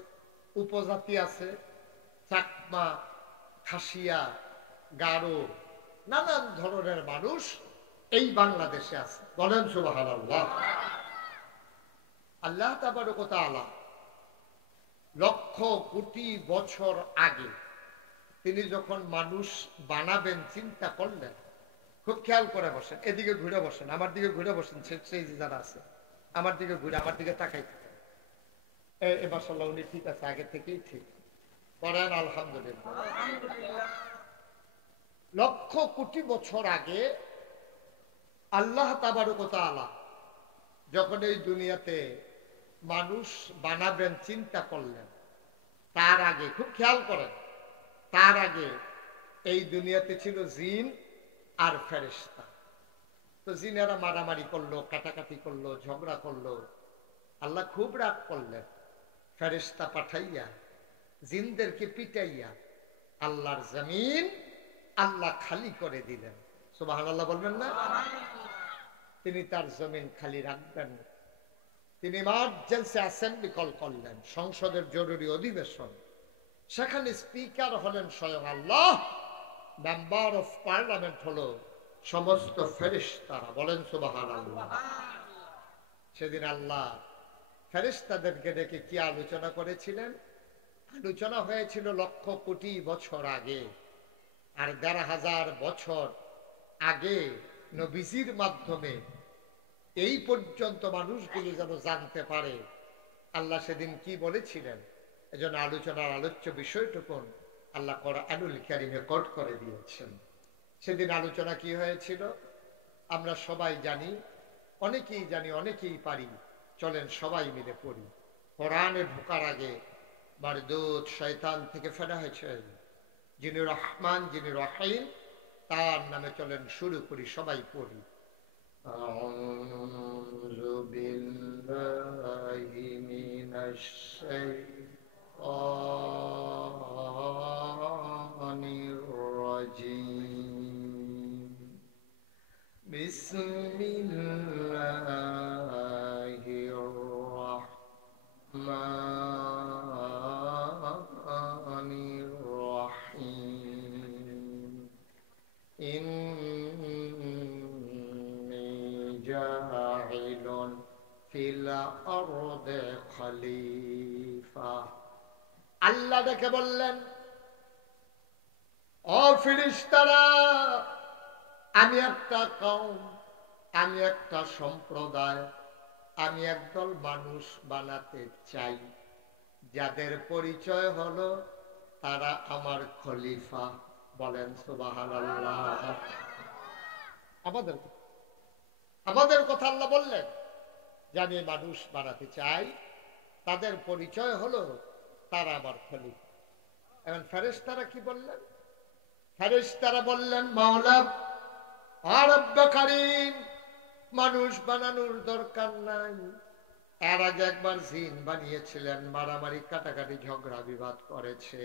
উপজাতি আছে, চাকমা, খাসিয়া, গারো, নানান ধরনের মানুষ এই বাংলাদেশে আছে। বলেন সুবহানাল্লাহ। আল্লাহ তাবারক ওয়া তাআলা লক্ষ কোটি বছর আগে তিনি যখন মানুষ বানাবেন চিন্তা করলেন, খুব খেয়াল করে বসেন, এদিকে ঘুরে বসেন, আমার দিকে ঘুরে বসেন, সেই যারা আছে আমার দিকে ঘুরে, আমার দিকে তাকাই থাকেন। এবার সাল্লাহ উনি ঠিক আছে, আগে থেকেই ঠিক। পড়েন আলহামদুলিল্লাহ। লক্ষ কোটি বছর আগে আল্লাহ তাবারক ওয়া তাআলা যখন এই দুনিয়াতে মানুষ বানাবেন চিন্তা করলেন, তার আগে খুব খেয়াল করেন, তার আগে এই দুনিয়াতে ছিল জিন আর ফেরেশতা। তো জিনেরা মারামারি করলো, কাটাকাটি করলো, ঝগড়া করলো। আল্লাহ খুব রাগ করলেন, ফেরেশতা পাঠাইয়া জিনদেরকে পিটাইয়া আল্লাহর জমিন আল্লাহ খালি করে দিলেন। সুবহানাল্লাহ বলবেন না? তিনি তার জমিন খালি রাখবেন, তিনি ইমার্জেন্সি অ্যাসেম্বলি কল করলেন, সংসদের জরুরি অধিবেশন। সেখানে স্পিকার হলেন স্বয়ং আল্লাহ, মেম্বার অফ পার্লামেন্ট হলো সমস্ত ফেরেশতারা। বলেন সুবহানাল্লাহ। সেদিন আল্লাহ ফেরেশতাদেরকে ডেকে কি আলোচনা করেছিলেন? আলোচনা হয়েছিল লক্ষ কোটি বছর আগে, আর ১,৫০০ বছর আগে নবীজির মাধ্যমে এই পর্যন্ত মানুষগুলো যেন জানতে পারে আল্লাহ সেদিন কি বলেছিলেন। এজন্য আলোচনার আলোচ্য বিষয়টুকুন আল্লাহ কোরআনুল কারীমে কোট করে দিয়েছেন। সেদিন আলোচনা কি হয়েছিল আমরা সবাই জানি, অনেকেই জানি, অনেকেই পারি। চলেন সবাই মিলে পড়ি। কোরআনে ঢোকার আগে মারদুদ শয়তান থেকে ফেরা হয়েছে, যিনি রহমান যিনি রহিম, তার নামে চলেন শুরু করি, সবাই পড়ি। আউযু বিল্লাহি মিনাশ শাইতানির রাজীম। বিসমিল্লাহির রাহমানির রাহিম। ইন্নী জাইলুন ফিল আরদি খলিফা। আল্লাহ ডেকে বললেন, ও ফেরেশতারা, আমি একটা কওম, আমি একটা সম্প্রদায়, আমি একদল মানুষ বানাতে চাই, যাদের পরিচয় হলো তারা আমার খলিফা। বলেন সুবহানাল্লাহ। আমাদের কথা আল্লাহ বললেন যে আমি মানুষ বানাতে চাই, তাদের পরিচয় হলো তারা আমার খলিফা। এখন ফেরেশতারা কি বললেন? ফেরেশতারা বললেন, মাওলা রব্বে কারীম, মানুষ বানানোর দরকার নাই। এর আগে একবার জিন বানিয়েছিলেন, মারামারি কাটাকাটি ঝগড়া বিবাদ করেছে,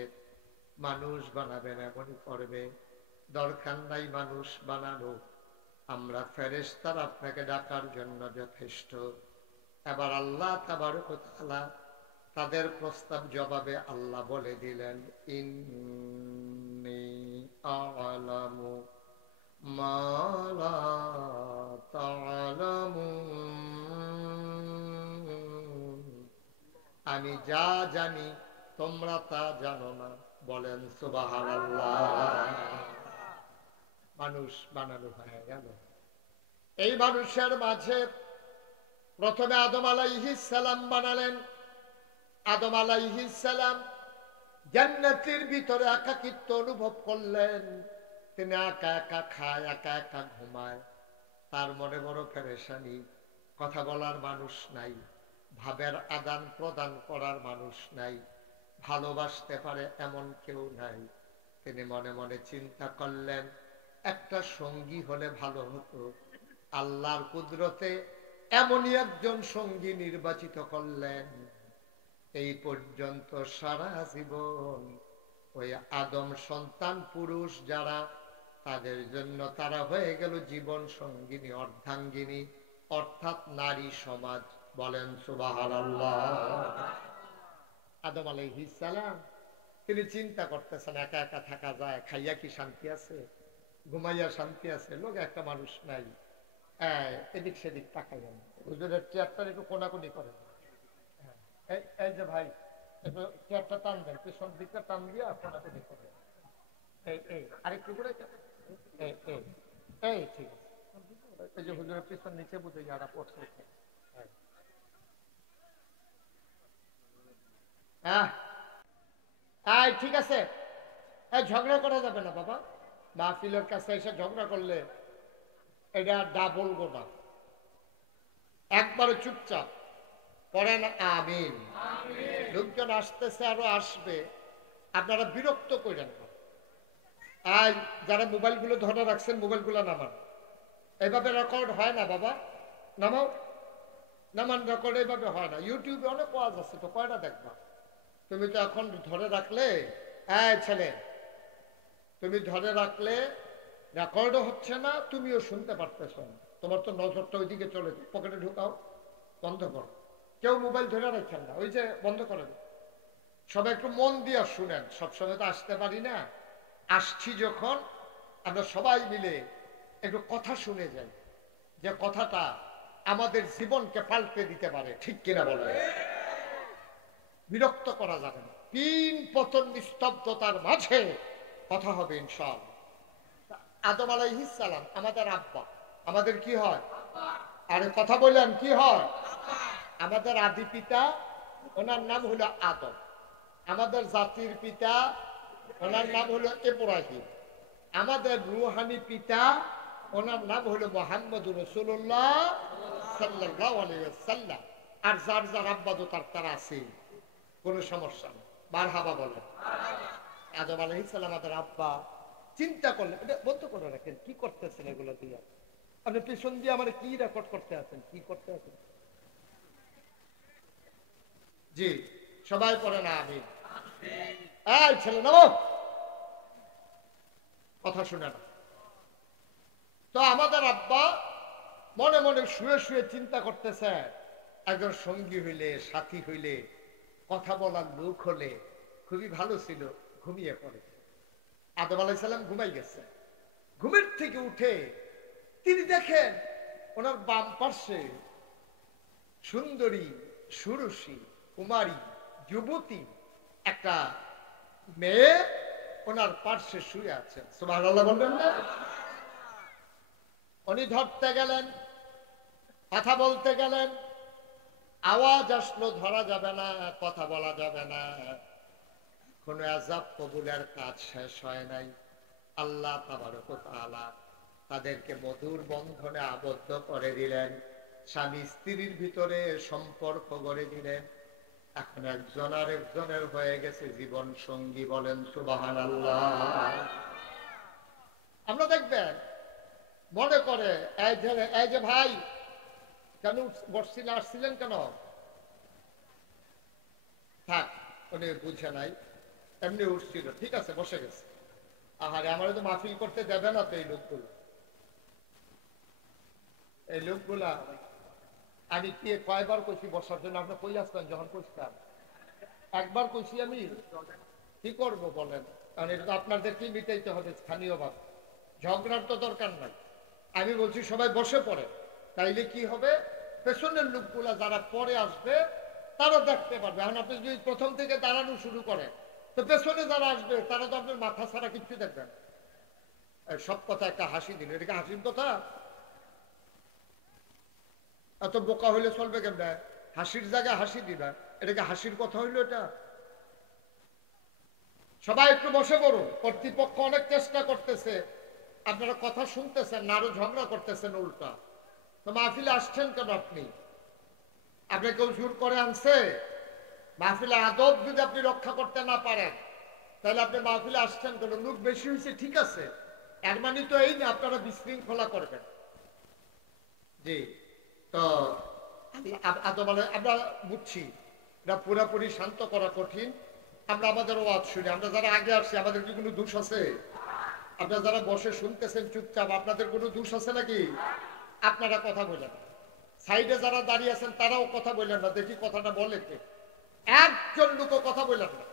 মানুষ বানাবেন এমনই করবে, দরকার নাই মানুষ বানানো। আমরা ফেরেশতারা আপনাকে ডাকার জন্য যথেষ্ট। এবার আল্লাহ তাবারক ওয়া তাআলা তাদের প্রস্তাব জবাবে আল্লাহ বলে দিলেন, ইন্নী আ'লামু মা লা তা'লামুন, আমি যা জানি তোমরা তা জানো না। বলেন সুবহানাল্লাহ। মানুষ বানানো হয়ে গেল। এই মানুষের মাঝে প্রথমে আদম আলাইহিস সালাম বানালেন। আদম আলাইহিস সালাম জান্নাতের ভিতরে একাকিত্ব অনুভব করলেন। তিনি একা একা খায়, একা একা ঘুমায়, তার মনে বড় পেরেশানি। কথা বলার মানুষ নাই, ভাবের আদান প্রদান করার মানুষ নাই, ভালোবাসতে পারে এমন কেউ নাই। তিনি মনে মনে চিন্তা করলেন, একটা সঙ্গী হলে ভালো হতো। আল্লাহর কুদরতে এমনই একজন সঙ্গী নির্বাচিত করলেন। এই পর্যন্ত সারা জীবন ওই আদম সন্তান পুরুষ যারা, তাদের জন্য তারা হয়ে গেল জীবন সঙ্গিনী, অর্ধাঙ্গিনী, অর্থাৎ নারী সমাজ। বলেন সুবহানাল্লাহ। আদম আলাইহিস সালাম তিনি চিন্তা করতেছেন, একা একা থাকা যায়? খাইয়া কি শান্তি আছে? ঘুমাইয়া শান্তি আছে? লোক একটা মানুষ নাই। এদিক সেদিক তাকাইয়া, হুজুরের চেয়ারটা একটু কোনাকুনি করেন। এই যে ভাই, একটু চেয়ারটা টান দেন, পিছন দিকটা টান দিয়া কোনাকুনি করেন। আরেকটু করে, এই ঠিক আছে। এই যে হুজুরের পিছন নিচে বুঝে যারা পড়ছে, ঠিক আছে। ঝগড়া করা যাবে না বাবা, মাহফিলের কাছে এসে ঝগড়া করলে এটা ডাবল গোনা। একবারে চুপচাপ পড়েন আমিন। লোকজন আসতেছে, আরো আসবে, আপনারা বিরক্ত করেন না। যারা মোবাইল গুলো ধরে রাখছেন, মোবাইল গুলো নামান। এইভাবে রেকর্ড হয় না বাবা, নামাও, নামান। রেকর্ড এইভাবে হয় না। ইউটিউবে অনেক ওয়াজ আছে, তো কয়টা দেখবা? তুমি তো এখন ধরে রাখলে, ছেলে, তুমি ধরে রাখলে রেকর্ডও হচ্ছে না, তুমিও শুনতে পারতেছ না। তোমার তো নজরটা ওইদিকে চলে, পকেটে ঢুকাও, বন্ধ করো। কেউ মোবাইল ধরে রাখেন না, ওই যে বন্ধ করেন। সবাই একটু মন দিয়ে শুনেন, সবসময় তো আসতে পারি না। আসছি যখন, আমরা সবাই মিলে একটু কথা শুনে যাই, যে কথাটা আমাদের জীবনকে পাল্টে দিতে পারে। ঠিক কিনা বলে? বিরক্ত করা যাবে না। তিন পতন নিস্তব্ধতার মাঝে কথা হবে ইনশাআল্লাহ। আদম আলাইহিস সালাম আমাদের আব্বা, আমাদের কি হয়? আরে কথা বললেন, কি হয়? আমাদের আদি পিতা, ওনার নাম হলো আদম। আমাদের জাতির পিতা, ওনার নাম হলো ইব্রাহিম। আমাদের রুহানি পিতা, ওনার নাম হলো মুহাম্মদুর রাসূলুল্লাহ সাল্লাল্লাহু আলাইহি ওয়াসাল্লাম। আর যার যার আব্বা তো তার আছে, কোনো সমস্যা নেই। মারহাবা বলেন। আদম আলাইহিস সালাম আমাদের আব্বা। চিন্তা করলেন, এটা বন্ধ করে রাখেন, কি করতেছেন এগুলো দিয়ে? আপনি পেছন দিয়ে আমার কি রেকর্ড করতে আছেন, কি করতে আছেন? জি, সবাই পড়ে না আমি। এই ছেলে নামো, কথা শুনে না। তো আমাদের আব্বা মনে মনে শুয়ে শুয়ে চিন্তা করতেছে, একজন সঙ্গী হইলে, সাথী হইলে, কথা বলার লোক হলে খুবই ভালো ছিল। ঘুমিয়ে পড়েছে। আদম আলাইহিস সালাম ঘুমাই গেছে। ঘুমের থেকে উঠে তিনি দেখেন ওনার বাম পার্শ্বে সুন্দরী, সুরসী, কুমারী, যুবতী একটা মেয়ে ওনার পার্শ্বে শুয়ে আছেন। সুবহানাল্লাহ বলবেন না? উনি ধরতে গেলেন, কথা বলতে গেলেন, আওয়াজ আসলো, ধরা যাবে না, কথা বলা যাবে না। কোন আযাব কবুলের কাজ শেষ হয় নাই। আল্লাহ তাবারক ওয়া তাআলা তাদেরকে মধুর বন্ধনে আবদ্ধ করে দিলেন, স্বামী স্ত্রীর ভিতরে সম্পর্ক গড়ে দিলেন। এখন একজন আর একজনের হয়ে গেছে জীবন সঙ্গী। বলেন সুবহানাল্লাহ। আমরা দেখবেন মনে করে এই যে ভাই কেন বসছিলেন, আসছিলেন কেন? থাক, উনি বুঝে নাই, এমনি উঠছিল, ঠিক আছে বসে গেছে। আহারে, আমার তো মাহফিল করতে দেবে না তো এই লোকগুলো। এই লোকগুলা আমি কয়বার কইছি বসার জন্য, আপনি কই আসবেন যখন কইতাম? একবার কইছি আমি, কি করব বলেন? কারণ এটা তো আপনাদেরকেই মিটাইতে হবে স্থানীয় ভাবে, ঝগড়ার তো দরকার নাই। আমি বলছি সবাই বসে পড়ে, তাইলে কি হবে, পেছনের লোকগুলা যারা পরে আসবে তারা দেখতে পারবে। এখন আপনি যদি প্রথম থেকে দাঁড়ানো শুরু করেন, তো পেছনে যারা আসবে তারা তো আপনার মাথা ছাড়া কিচ্ছু দেখবেন। সব কথা একটা হাসি দিন, এটাকে হাসির কথা? এত বোকা হইলে চলবে কেমন? হাসির জায়গায় হাসি দিবা, এটাকে হাসির কথা হইলো এটা? সবাই একটু বসে পড়ুন। কর্তৃপক্ষ অনেক চেষ্টা করতেছে, আপনারা কথা শুনতেছেন না, আরো ঝগড়া করতেছেন উল্টা। তো মাহফিলে আসছেন কেন আপনি? আপনি কেউ জোর করে আনছে? মাহফিলে আদব যদি আপনি রক্ষা করতে না পারেন, তাহলে আপনি মাহফিলে আসছেন কেন? লোক বেশি হয়েছে ঠিক আছে, এর মানে তো এই না আপনারা বিশৃঙ্খলা করবেন। জি, তো আমরা বুঝছি এটা পুরাপুরি শান্ত করা কঠিন। আমরা আমাদের ওয়াজ শুনি, আমরা যারা আগে আসছি আমাদের কি কোনো দোষ আছে? আপনারা যারা বসে শুনতেছেন চুপচাপ, আপনাদের কোনো দোষ আছে নাকি? আপনারা কথা বলেন, সাইডে যারা দাঁড়িয়ে আছেন তারাও কথা বললেন না, দেখি কথাটা বলে কে? একজন লোকও কথা বললেন না।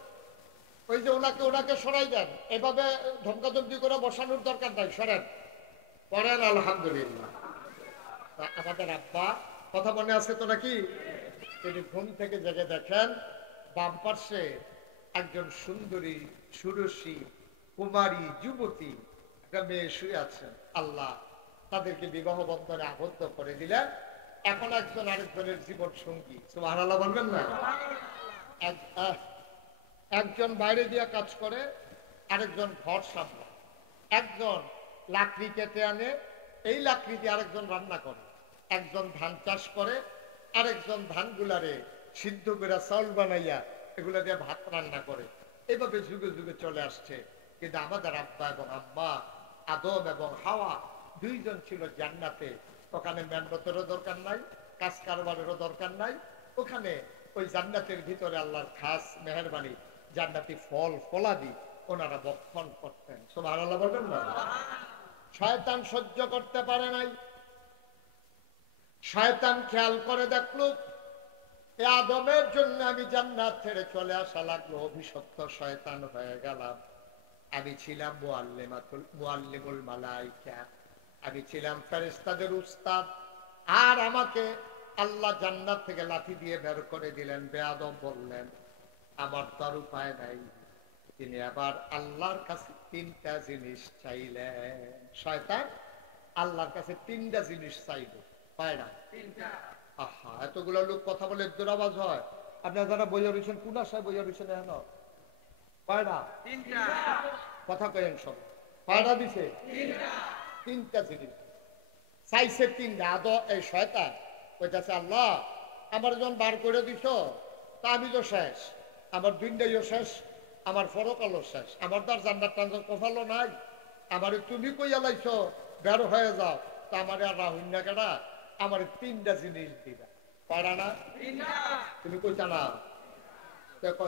ওই যে ওনাকে সরাই দেন, এভাবে ধমকাধমকি করে বসানোর দরকার নাই, সরেন, পড়েন আলহামদুলিল্লাহ। আমাদের আব্বা কথা মনে আছে তো নাকি? তিনি ঘুম থেকে জেগে দেখেন বাম পার্শ্বে একজন সুন্দরী, সুরসী, কুমারী, যুবতী একটা মেয়ে শুয়ে আছেন। আল্লাহ তাদেরকে বিবাহ বন্ধনে আবদ্ধ করে দিলেন। এখন একজন আরেকজনের জীবন সঙ্গী। সুবহানাল্লাহ বলবেন না? একজন বাইরে দিয়ে কাজ করে, আরেকজন ঘর সামলায়। একজন লাকড়ি কেটে আনে, এই লাকড়ি দিয়ে আরেকজন রান্না করে। একজন ধান চাষ করে, আরেকজন ধানগুলারে সিদ্ধ করে চাউল বানাইয়া এগুলা দিয়ে ভাত রান্না করে। এইভাবে যুগে যুগে চলে আসছে। কিন্তু আমাদের আব্বা এবং আম্মা, আদম এবং হাওয়া, দুইজন ছিল জান্নাতে। ওখানে মেহনতেরও দরকার নাই, কাজ কারবারেরও দরকার নাই। ওখানে ওই জান্নাতের ভিতরে আল্লাহর খাস মেহেরবানি, জান্নাতি ফল ফলাদি ওনারা বক্ষণ করতেন। সুবহানাল্লাহ বলবেন না? শয়তান সহ্য করতে পারে নাই। শয়তান খেয়াল করে দেখলো এই আদমের জন্য আমি জান্নাত ছেড়ে চলে আসা লাগলো, অভিশপ্ত শয়তান হয়ে গেলাম। আমি ছিলাম মুআল্লিমুল মালাইকা, আমি ছিলাম ফেরেশতাদের উস্তাদ, আর আমাকে আল্লাহ জান্নাত থেকে লাঠি দিয়ে বের করে দিলেন। বেয়াদব বললেন আমার তো আর উপায় নাই। তিনি আবার আল্লাহর কাছে তিনটা জিনিস চাইলেন। শয়তান আল্লাহর কাছে তিনটা জিনিস চাইল, পায় না? আহা, এতগুলো লোক কথা বলে দুরাবাজ হয়। আপনারা যারা বইয়া রয়েছেন, কোন আশায় বইয়া রয়েছেন? এখন পায় না, কথা কেন সব পায়রা দিছে? তিনটা জিনিস চাইছে, তিনটা। এই শয়তান কইতাছে আল্লাহ আমার যখন বার করে দিছ তা আমি তো শেষ, আমার দুইটাইও শেষ, আমার ফরকালও শেষ, আমার তো আর জান্নাত টান্নাত কপালও নাই। আমার তুমি কইয়া লাইছ বের হয়ে যাও, তা আমার আর রাহুল না কেনা, আমার 3টা জিনিস দিবা। পারা না তুমি কইতা না,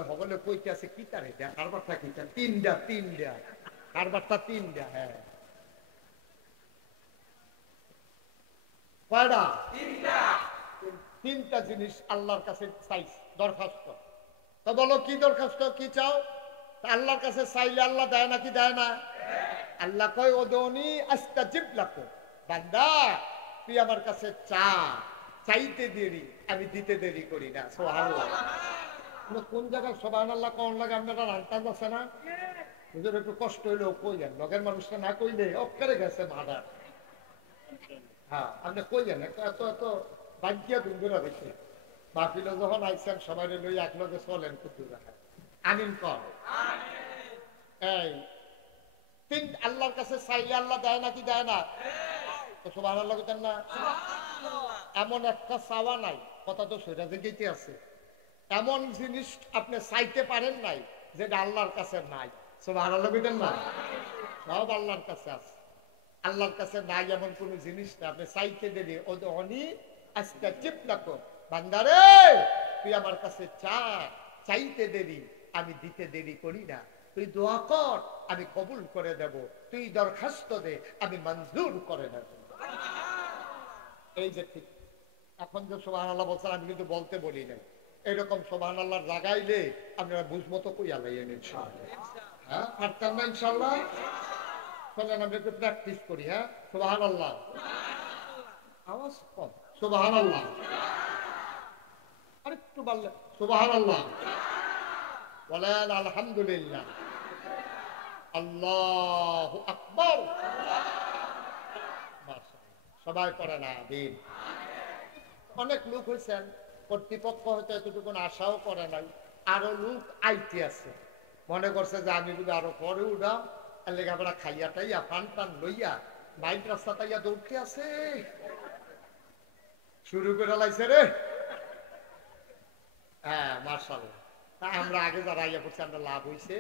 সকলে কইতে আছে কি তারে কারবারটা কি 3টা 3টা কারবারটা 3টা। হ্যাঁ কয়টা? 3টা জিনিস আল্লাহর কাছে চাইছি দরখাস্ত। তো বলো কি দরখাস্ত, কি চাও? আল্লাহর কাছে চাইলে আল্লাহ দেয় নাকি দেয় না? আল্লাহ কয় ওদনি আস্তাজিব লাকুম, বান্দা তুই আমার কাছে চা, চাইতে দেরি আমি দিতে দেরি করি না। সুবহানাল্লাহ। কোন জায়গায় সুবহানাল্লাহ কোন লাগে আপনারা রান্তাজ আছে না? হুজুর একটু কষ্ট হইলেও কইলেন, লগের মানুষটা না কইলে অক্কারে গেছে মাদার। হ্যাঁ আপনি কইলেন এত এত এত বাজ্যা দুর্গরা দেখে বাপিলে যখন আইসেন সবাই লই এক লগে চলেন কুতুর রাখা। আমিন কর। এই তিন আল্লাহর কাছে চাইলে আল্লাহ দেয় নাকি দেয় না? তো সুবহানাল্লাহ কইতেন না? এমন একটা চাওয়া নাই, কথা তো সেটা দিকেই আছে, এমন জিনিস আপনি চাইতে পারেন নাই যেটা আল্লাহর কাছে নাই। সুবহানাল্লাহ কইতেন না? সব আল্লাহর কাছে আছে। আল্লাহর কাছে নাই এমন কোন জিনিস না, আপনি চাইতে দেরি ওদনি আস্তাজিব লাকুম, বান্দারে তুই আমার কাছে চা, চাইতে দেরি আমি দিতে দেরি করি না। তুই দোয়া কর আমি কবুল করে দেব, তুই দরখাস্ত দে আমি মঞ্জুর করে নেব। এই যে ঠিক এখন যে সুবহানাল্লাহ বলছেন আমি কিন্তু বলতে বলি নাই, এরকম সুবহানাল্লাহ লাগাইলে আপনারা বুঝবো তো কইয়া লাইয়েন ইনশাআল্লাহ। হ্যাঁ পারতাম না ইনশাআল্লাহ। চলেন আমরা একটু প্র্যাকটিস করি। হ্যাঁ সুবহানাল্লাহ, আওয়াজ কম, সুবহানাল্লাহ আরেকটু বললে সুবহানাল্লাহ, বলেন আলহামদুলিল্লাহ, আল্লাহু আকবার। সবাই পড়েন আমিন। অনেক লোক হয়েছেন, কর্তৃপক্ষ হয়তো এতটুকু আশাও করে নাই, আরো লোক আইতে আছে, মনে করছে যে আমি যদি আরো পরে উঠাম এলাকা আমরা খাইয়া টাইয়া পান টান লইয়া বাইক রাস্তা টাইয়া দৌড়তে আছে, শুরু করে লাইছে রে। হ্যাঁ মার্শাল্লাহ, তা আমরা আগে যারা আইয়া পড়ছি আমরা লাভ হয়েছে,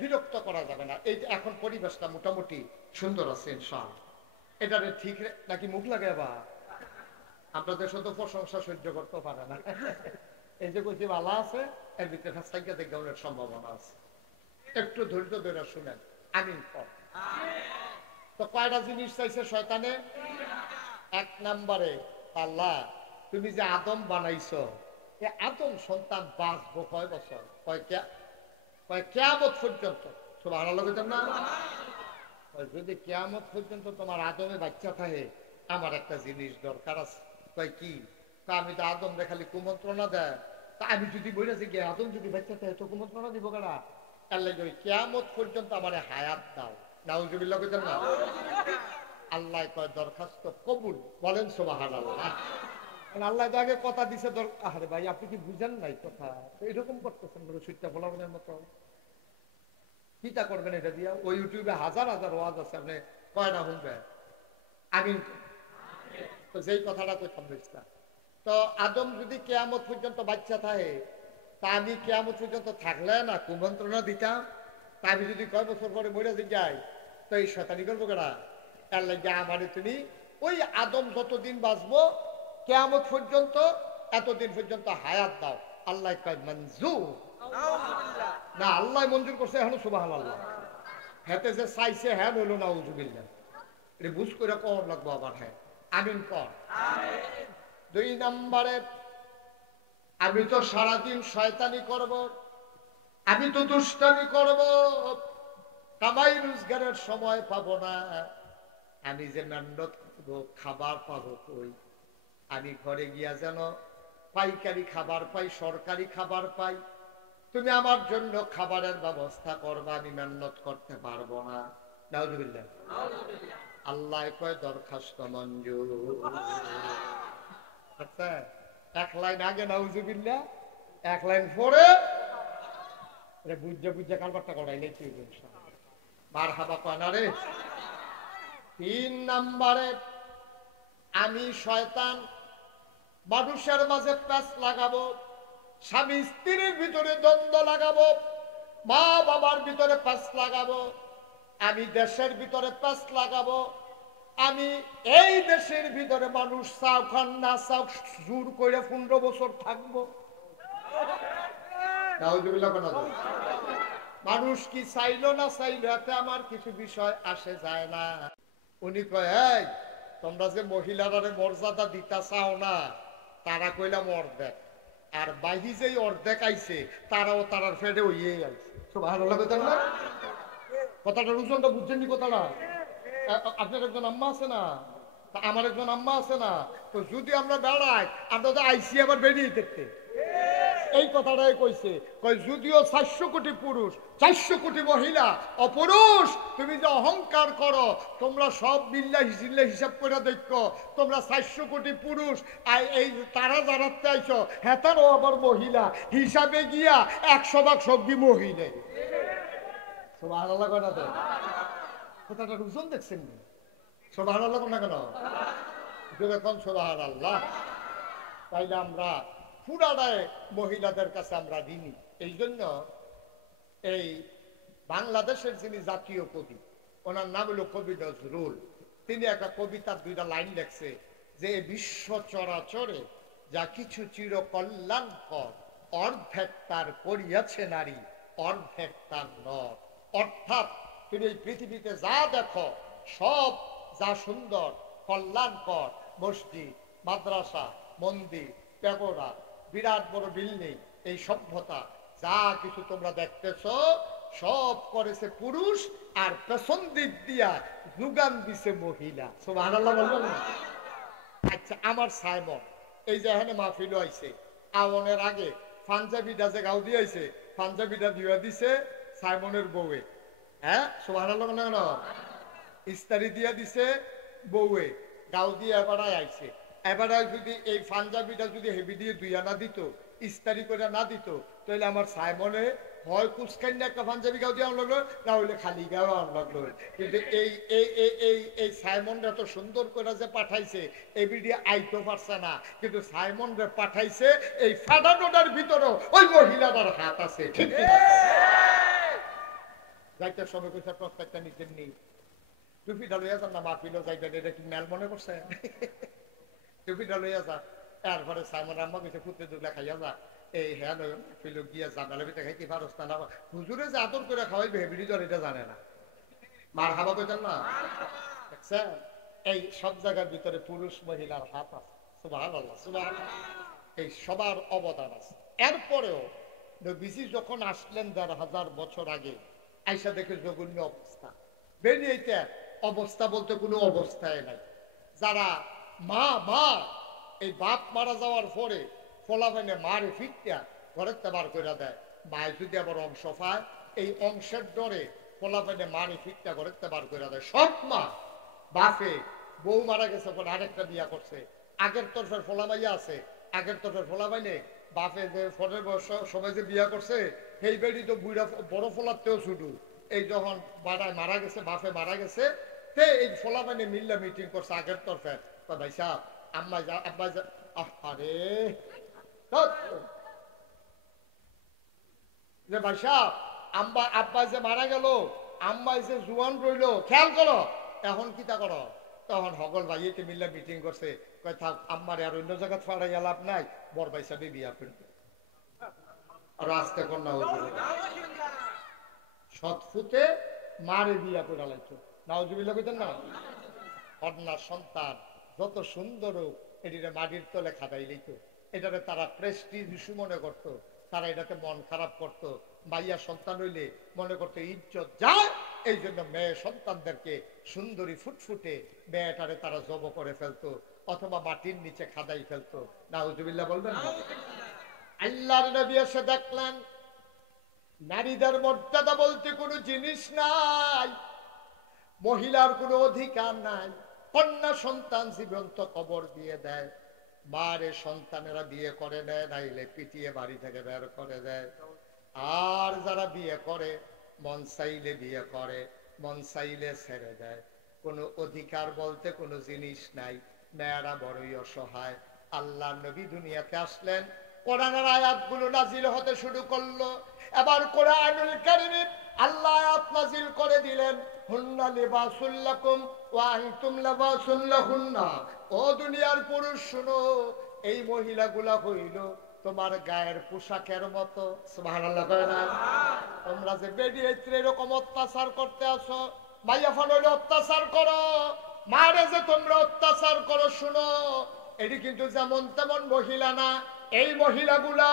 বিরক্ত করা যাবে না। এই এখন পরিবেশটা মোটামুটি সুন্দর আছে ইনশাআল্লাহ। এটা ঠিক নাকি মুখ লাগে বা আপনাদের শুধু প্রশংসা সহ্য করতে পারে না। এই যে কইছি ভালো আছে, এর ভিতরে ফাঁসটাইকে দেখে অনেক সম্ভাবনা আছে, একটু ধৈর্য ধরে শুনেন। আমিন কর। তো কয়টা জিনিস চাইছে শয়তানে? 1 নম্বরে আল্লাহ তুমি যে আদম বানাইছো, এই আদম সন্তান বাঁচবো কয় বছর? কিয়ামত পর্যন্ত। সুবহানাল্লাহ কইতেন না? যদি কিয়ামত পর্যন্ত তোমার আদমে বাচ্চা থাকে আমার একটা জিনিস দরকার আছে। কয় কি? আমি তো আদম দেখালি কুমন্ত্রণা দেয়, তা আমি যদি বলেছি গিয়ে আদম যদি বাচ্চা থাকে তো কুমন্ত্রণা দিব কেনা? কিয়ামত পর্যন্ত আমার হায়াত দাও। নাউজুবিল্লাহ কইতেন না? আল্লাহ কয় দরখাস্ত কবুল, বলেন সুবহানাল্লাহ। আল্লাহ আগে কথা দিছে, আরে ভাই আপনি কি বুঝেন নাই কথা? এরকম করতেছেন সুইটটা ফলাফলের মতো, কিতা করবেন এটা দিয়া? ওই ইউটিউবে হাজার হাজার ওয়াজ আছে, আপনি কয়টা শুনবেন? আমিন। তো যেই কথাটা কইতাম বুঝতা, তো আদম যদি কিয়ামত পর্যন্ত বাচ্চা থাকে, তা আমি কিয়ামত পর্যন্ত থাকলে না কুমন্ত্রণা দিতাম। তা আমি যদি কয় বছর পরে মরে যাই তো এই শয়তানি করবো কেনা? তার লাগে আমারে তুমি ওই আদম যতদিন বাঁচবো কিয়ামত পর্যন্ত এতদিন পর্যন্ত হায়াত দাও। আল্লাহ কয় মঞ্জুর না, আল্লাহ মঞ্জুর করছে এখন সুবহানাল্লাহ। হেতে যে চাইছে হ্যাঁ হলো না উজুবিল্লাহ, এটা বুঝ করে কর লাগবো আবার। হ্যাঁ আমিন কর। 2 নম্বরে আমি তো সারাদিন শয়তানি করব, আমি তো দুষ্টামি করব, কামাই রোজগারের সময় পাবো না, আমি যে মেহনত করবো খাবার পাবো কই? আমি ঘরে গিয়া যেন পাইকারি খাবার পাই, সরকারি খাবার পাই, তুমি আমার জন্য খাবারের ব্যবস্থা করবা, আমি মেহনত করতে পারবো না। নাউজুবিল্লাহ। আল্লাহ কয় দরখাস্ত মঞ্জুর। আচ্ছা 1 লাইন আগে নাউজুবিল্লাহ, 1 লাইন পরে বুঝে বুঝে কারবারটা করাইলে কি মারহাবা কয় না রে। 3 নম্বরে আমি শয়তান মানুষের মাঝে প্যাঁচ লাগাবো, স্বামী স্ত্রীর ভিতরে দ্বন্দ্ব লাগাবো, মা বাবার ভিতরে প্যাঁচ লাগাবো, আমি দেশের ভিতরে প্যাঁচ লাগাবো, আমি এই দেশের ভিতরে মানুষ চাও খান না চাও জোর করে 15 বছর থাকবো। মানুষ কি চাইলো না চাইলো এতে আমার কিছু বিষয় আসে যায় না। উনি কয়, এই তোমরা যে মহিলারা মর্যাদা দিতা চাও না, তারা কইলাম অর্ধেক, আর বাহি যেই অর্ধেক আইছে তারাও তারার ফেডে হইয়ে আইছে। সুবহানাল্লাহ কথা না? কথাটা রুজনটা বুঝছেননি কথাটা? আপনার একজন আম্মা আছে না, আমার একজন আম্মা আছে না, তো যদি আমরা বেড়াই আমরা তো আইসি আবার বেরিয়ে দেখতে এই কথাটাই কইছে। কই যদিও 400 কোটি পুরুষ 400 কোটি মহিলা অপুরুষ, তুমি যে অহংকার করো তোমরা সব বিল্লাহ হিসাব করে দেখো, তোমরা 400 কোটি পুরুষ আর এই তারা জানাতে আইছো হেতারও আবার মহিলা হিসাবে গিয়া 100 ভাগ সবজি মহিলা। সুবহানাল্লাহ কথাটা কথাটা রুজন দেখছেন না? সুবহানাল্লাহ কোন না কেন যখন সুবহানাল্লাহ, তাইলে আমরা পুরাটায় মহিলাদের কাছে আমরা ঋণী। এই জন্য এই বাংলাদেশের যিনি জাতীয় কবি, ওনার নাম হলো কবি নজরুল, তিনি একটা কবিতার 2টা লাইন লেখছে যে বিশ্ব চরাচরে যা কিছু চির কল্যাণকর, অর্ধেক তার করিয়াছে নারী, অর্ধেক তার নর। অর্থাৎ তুমি এই পৃথিবীতে যা দেখো সব যা সুন্দর কল্যাণকর, মসজিদ, মাদ্রাসা, মন্দির, প্যাগোডা, বিরাট বড় বিল্ডিং, এই সভ্যতা যা কিছু তোমরা দেখতেছ সব করেছে পুরুষ, আর পেছন দিক দিয়া যোগান দিছে মহিলা। সুবহানাল্লাহ বলবেন না? আচ্ছা, আমার সাইমন এই যে এখানে মাহফিল আইছে, আওয়ানের আগে পাঞ্জাবিটা যে গাও দিয়েছে, পাঞ্জাবিটা দিয়ে দিছে সাইমনের বউয়ে। হ্যাঁ, সুবহানাল্লাহ কেন? ইস্তারি দিয়া দিছে বউয়ে, গাও দিয়ে এবারায় আইছে। এবারে যদি এই পাঞ্জাবিটা যদি হেভি দিয়ে 2 আনা দিত, ইস্তারি করে না দিত, তাহলে আমার সাইমনে হয় কুচকান একটা পাঞ্জাবি গাও দিয়ে আনলো, না হইলে খালি গাও আনলো। কিন্তু এই এই এই এই সাইমনরা তো সুন্দর করে যে পাঠাইছে এই ভিডিও আইতো পারছে না, কিন্তু সাইমনরা পাঠাইছে এই ফাটানোটার ভিতরে ওই মহিলাটার হাত আছে। ঠিক আছে, যাইতে সবাই কইছে প্রত্যেকটা নিজের নেই টুপিটা লইয়া যান না, মাহফিলও যাইবেন, এটা কি মেল মনে করছে? টুপিটা লইয়া যা। এরপরে সাইমন আম্মা কইছে ফুটে দুগলা খাইয়া যা, এই হ্যাঁ ফিল গিয়া জানালে ভিতরে খাইতে পারস না, হুজুরে যে আদর করে খাওয়াইবে হেবিডি জ্বর এটা জানে না। মার হাবা কইতেন না? দেখছেন, এই সব জায়গার ভিতরে পুরুষ মহিলার হাত আছে। সুবহানাল্লাহ সুবহানাল্লাহ, এই সবার অবদান আছে। এরপরেও নবীজি যখন আসলেন ১৫০০ বছর আগে, আইসা দেখে জঘন্য অবস্থা বেরিয়েছে। অবস্থা বলতে কোনো অবস্থায় নাই। যারা মা মা এই বাপ মারা যাওয়ার পরে ফলাফেনে মারে ফিরতিয়া ঘরের বার করে দেয়, মায় যদি আবার অংশ পায় এই অংশের ডরে ফলাফেনে মারে ফিরতিয়া ঘরের বার করে দেয়। সব মা বাপে বউ মারা গেছে পরে আরেকটা বিয়া করছে, আগের তরফের ফলামাইয়া আছে, আগের তরফের ফলামাইনে বাপে যে ফলের সময় যে বিয়া করছে সেই বেড়ি তো বুড়া বড় ফলাতেও ছুটু। এই যখন বাড়ায় মারা গেছে, বাপে মারা গেছে, তে এই ফলামাইনে মিল্লা মিটিং করছে আগের তরফের। ভাই সাহেব আম্মা যা আব্বা যা, আরে যে ভাই সাহেব আম্মা আব্বা যে মারা গেল, আম্মা যে জুয়ান রইল, খেয়াল করো এখন কিতা করো। তখন হগল ভাইকে মিল্লা মিটিং করছে, কয় থাক আম্মারে আর অন্য জায়গা ফাড়াইয়া লাভ নাই, বর ভাই সাহেব বিয়া করবে। আর আজকে কন্যা সৎফুতে মারে বিয়া করে লাগতো। নাউজুবিল্লাহ কইতেন না? কন্যার সন্তান যত সুন্দর হোক এটিরে মাটির তলে খাটাই লইত, এটারে তারা প্রেস্টিজ ইস্যু মনে করতো, তারা এটাতে মন খারাপ করতো। মাইয়া সন্তান হইলে মনে করতো ইজ্জত যায়, এই জন্য মেয়ে সন্তানদেরকে সুন্দরী ফুটফুটে মেয়েটারে তারা জব করে ফেলতো, অথবা মাটির নিচে খাদাই ফেলতো। নাউজুবিল্লাহ বলবেন না? আল্লাহর নবী এসে দেখলেন নারীদের মর্যাদা বলতে কোনো জিনিস নাই, মহিলার কোনো অধিকার নাই। কন্যা সন্তান জীবন্ত কবর দিয়ে দেয়, মারে সন্তানেরা বিয়ে করে দেয়, নাইলে পিটিয়ে বাড়ি থেকে বের করে দেয়। আর যারা বিয়ে করে মন চাইলে বিয়ে করে, মন চাইলে ছেড়ে দেয়। কোনো অধিকার বলতে কোনো জিনিস নাই। মেয়েরা বড়ই অসহায়। আল্লাহ নবী দুনিয়াতে আসলেন, কোরআনের আয়াতগুলো নাজিল হতে শুরু করলো। এবার কোরআনুল কারীমে আল্লাহ আয়াত নাজিল করে দিলেন, হুন্না লিবাসুল লাকুম ওয়া আনতুম লিবাসুল লাহুন্না। ও দুনিয়ার পুরুষ শুনো, এই মহিলাগুলা হইল তোমার গায়ের পোশাকের মতো। সুবহানাল্লাহ কয় না? তোমরা যে বেডিয়েত্রে এরকম অত্যাচার করতে আসো, মাইয়া ফানলে অত্যাচার করো, মারে যে তোমরা অত্যাচার করো, শুনো এটি কিন্তু যেমন তেমন মহিলা না। এই মহিলাগুলা,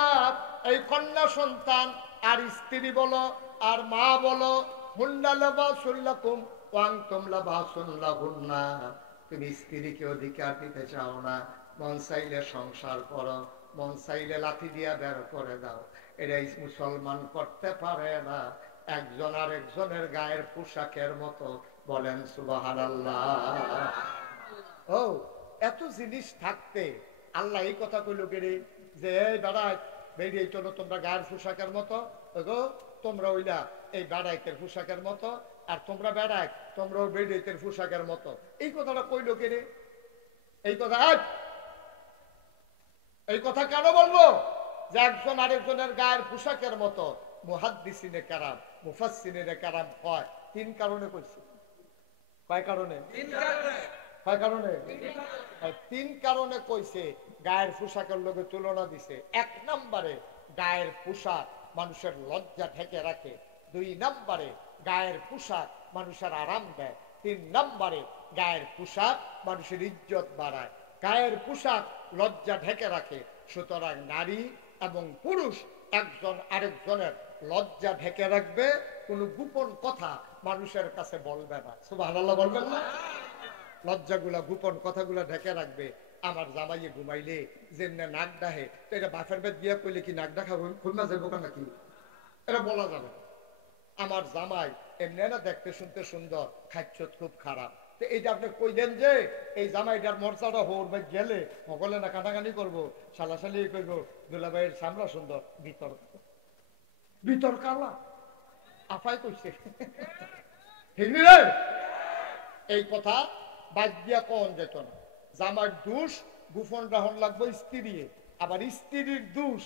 এই কন্যা সন্তান আর স্ত্রী বলো আর মা বলো, হুন্না লিবাসুল লাকুম ওয়া আনতুম লিবাসুল লাহুন্না। তুমি স্ত্রীকে অধিকার দিতে চাও না, মন চাইলে সংসার করো, মন চাইলে লাঠি দিয়া বের করে দাও। এটাই মুসলমান করতে পারে না, একজন আর একজনের গায়ের পোশাকের মতো। বলেন সুবহানাল্লাহ। ও এত জিনিস থাকতে আল্লাহ এই কথা কইল কেড়ে যে এই বেড়াই বেরিয়ে চলো তোমরা গায়ের পোশাকের মতো। গো তোমরা ওইলা এই বেড়াইতের পোশাকের মতো, আর তোমরা বেড়াই তোমরাও বেড়াইতের পোশাকের মতো। এই কথাটা কইল কেড়ে? এই কথা এই কথা কেন বলবো যে একজন আরেকজনের গায়ের পোশাকের মতো? মুহাদ্দিসিনে কারাম, মুফাসসিরিনে কারাম কয় তিন কারণে কইছে। কয় কারণে? কয় কারণে? তিন কারণে কইছে গায়ের পোশাকের লগে তুলনা দিছে। এক নম্বরে গায়ের পোশাক মানুষের লজ্জা ঢেকে রাখে। দুই নম্বরে গায়ের পোশাক মানুষের আরাম দেয়। তিন নম্বরে গায়ের পোশাক মানুষের ইজ্জত বাড়ায়। গায়ের পোশাক লজ্জা ঢেকে রাখে, সুতরাং নারী এবং পুরুষ একজন আরেকজনের লজ্জা ঢেকে রাখবে, কোনো গোপন কথা মানুষের কাছে বলবে না। সুবহানাল্লাহ বলবেন না? লজ্জাগুলা গোপন কথাগুলা ঢেকে রাখবে। আমার জামাইয়ে ঘুমাইলে যেমনে নাক ডাহে, তো এটা বাফের বেদ দিয়া কইলে কি নাক ডাকা খুলনা যাবো নাকি? এটা বলা যাবে না। আমার জামাই এমনি না দেখতে শুনতে সুন্দর, খাচ্ছত খুব খারাপ, তো এইটা আপনি কইলেন যে এই জামাইটার মর্যাদা হরবে গেলে সকলে না কাটাকানি করবো, সালাসালি করবো, দুলাভাইয়ের সামরা সুন্দর, ভিতর ভিতর কালা আফাই কইছে। ঠিক রে? এই কথা বাদ দিয়া কোন যেত না। জামার দোষ গোপন রাহন লাগবো স্ত্রী, আবার স্ত্রীর দোষ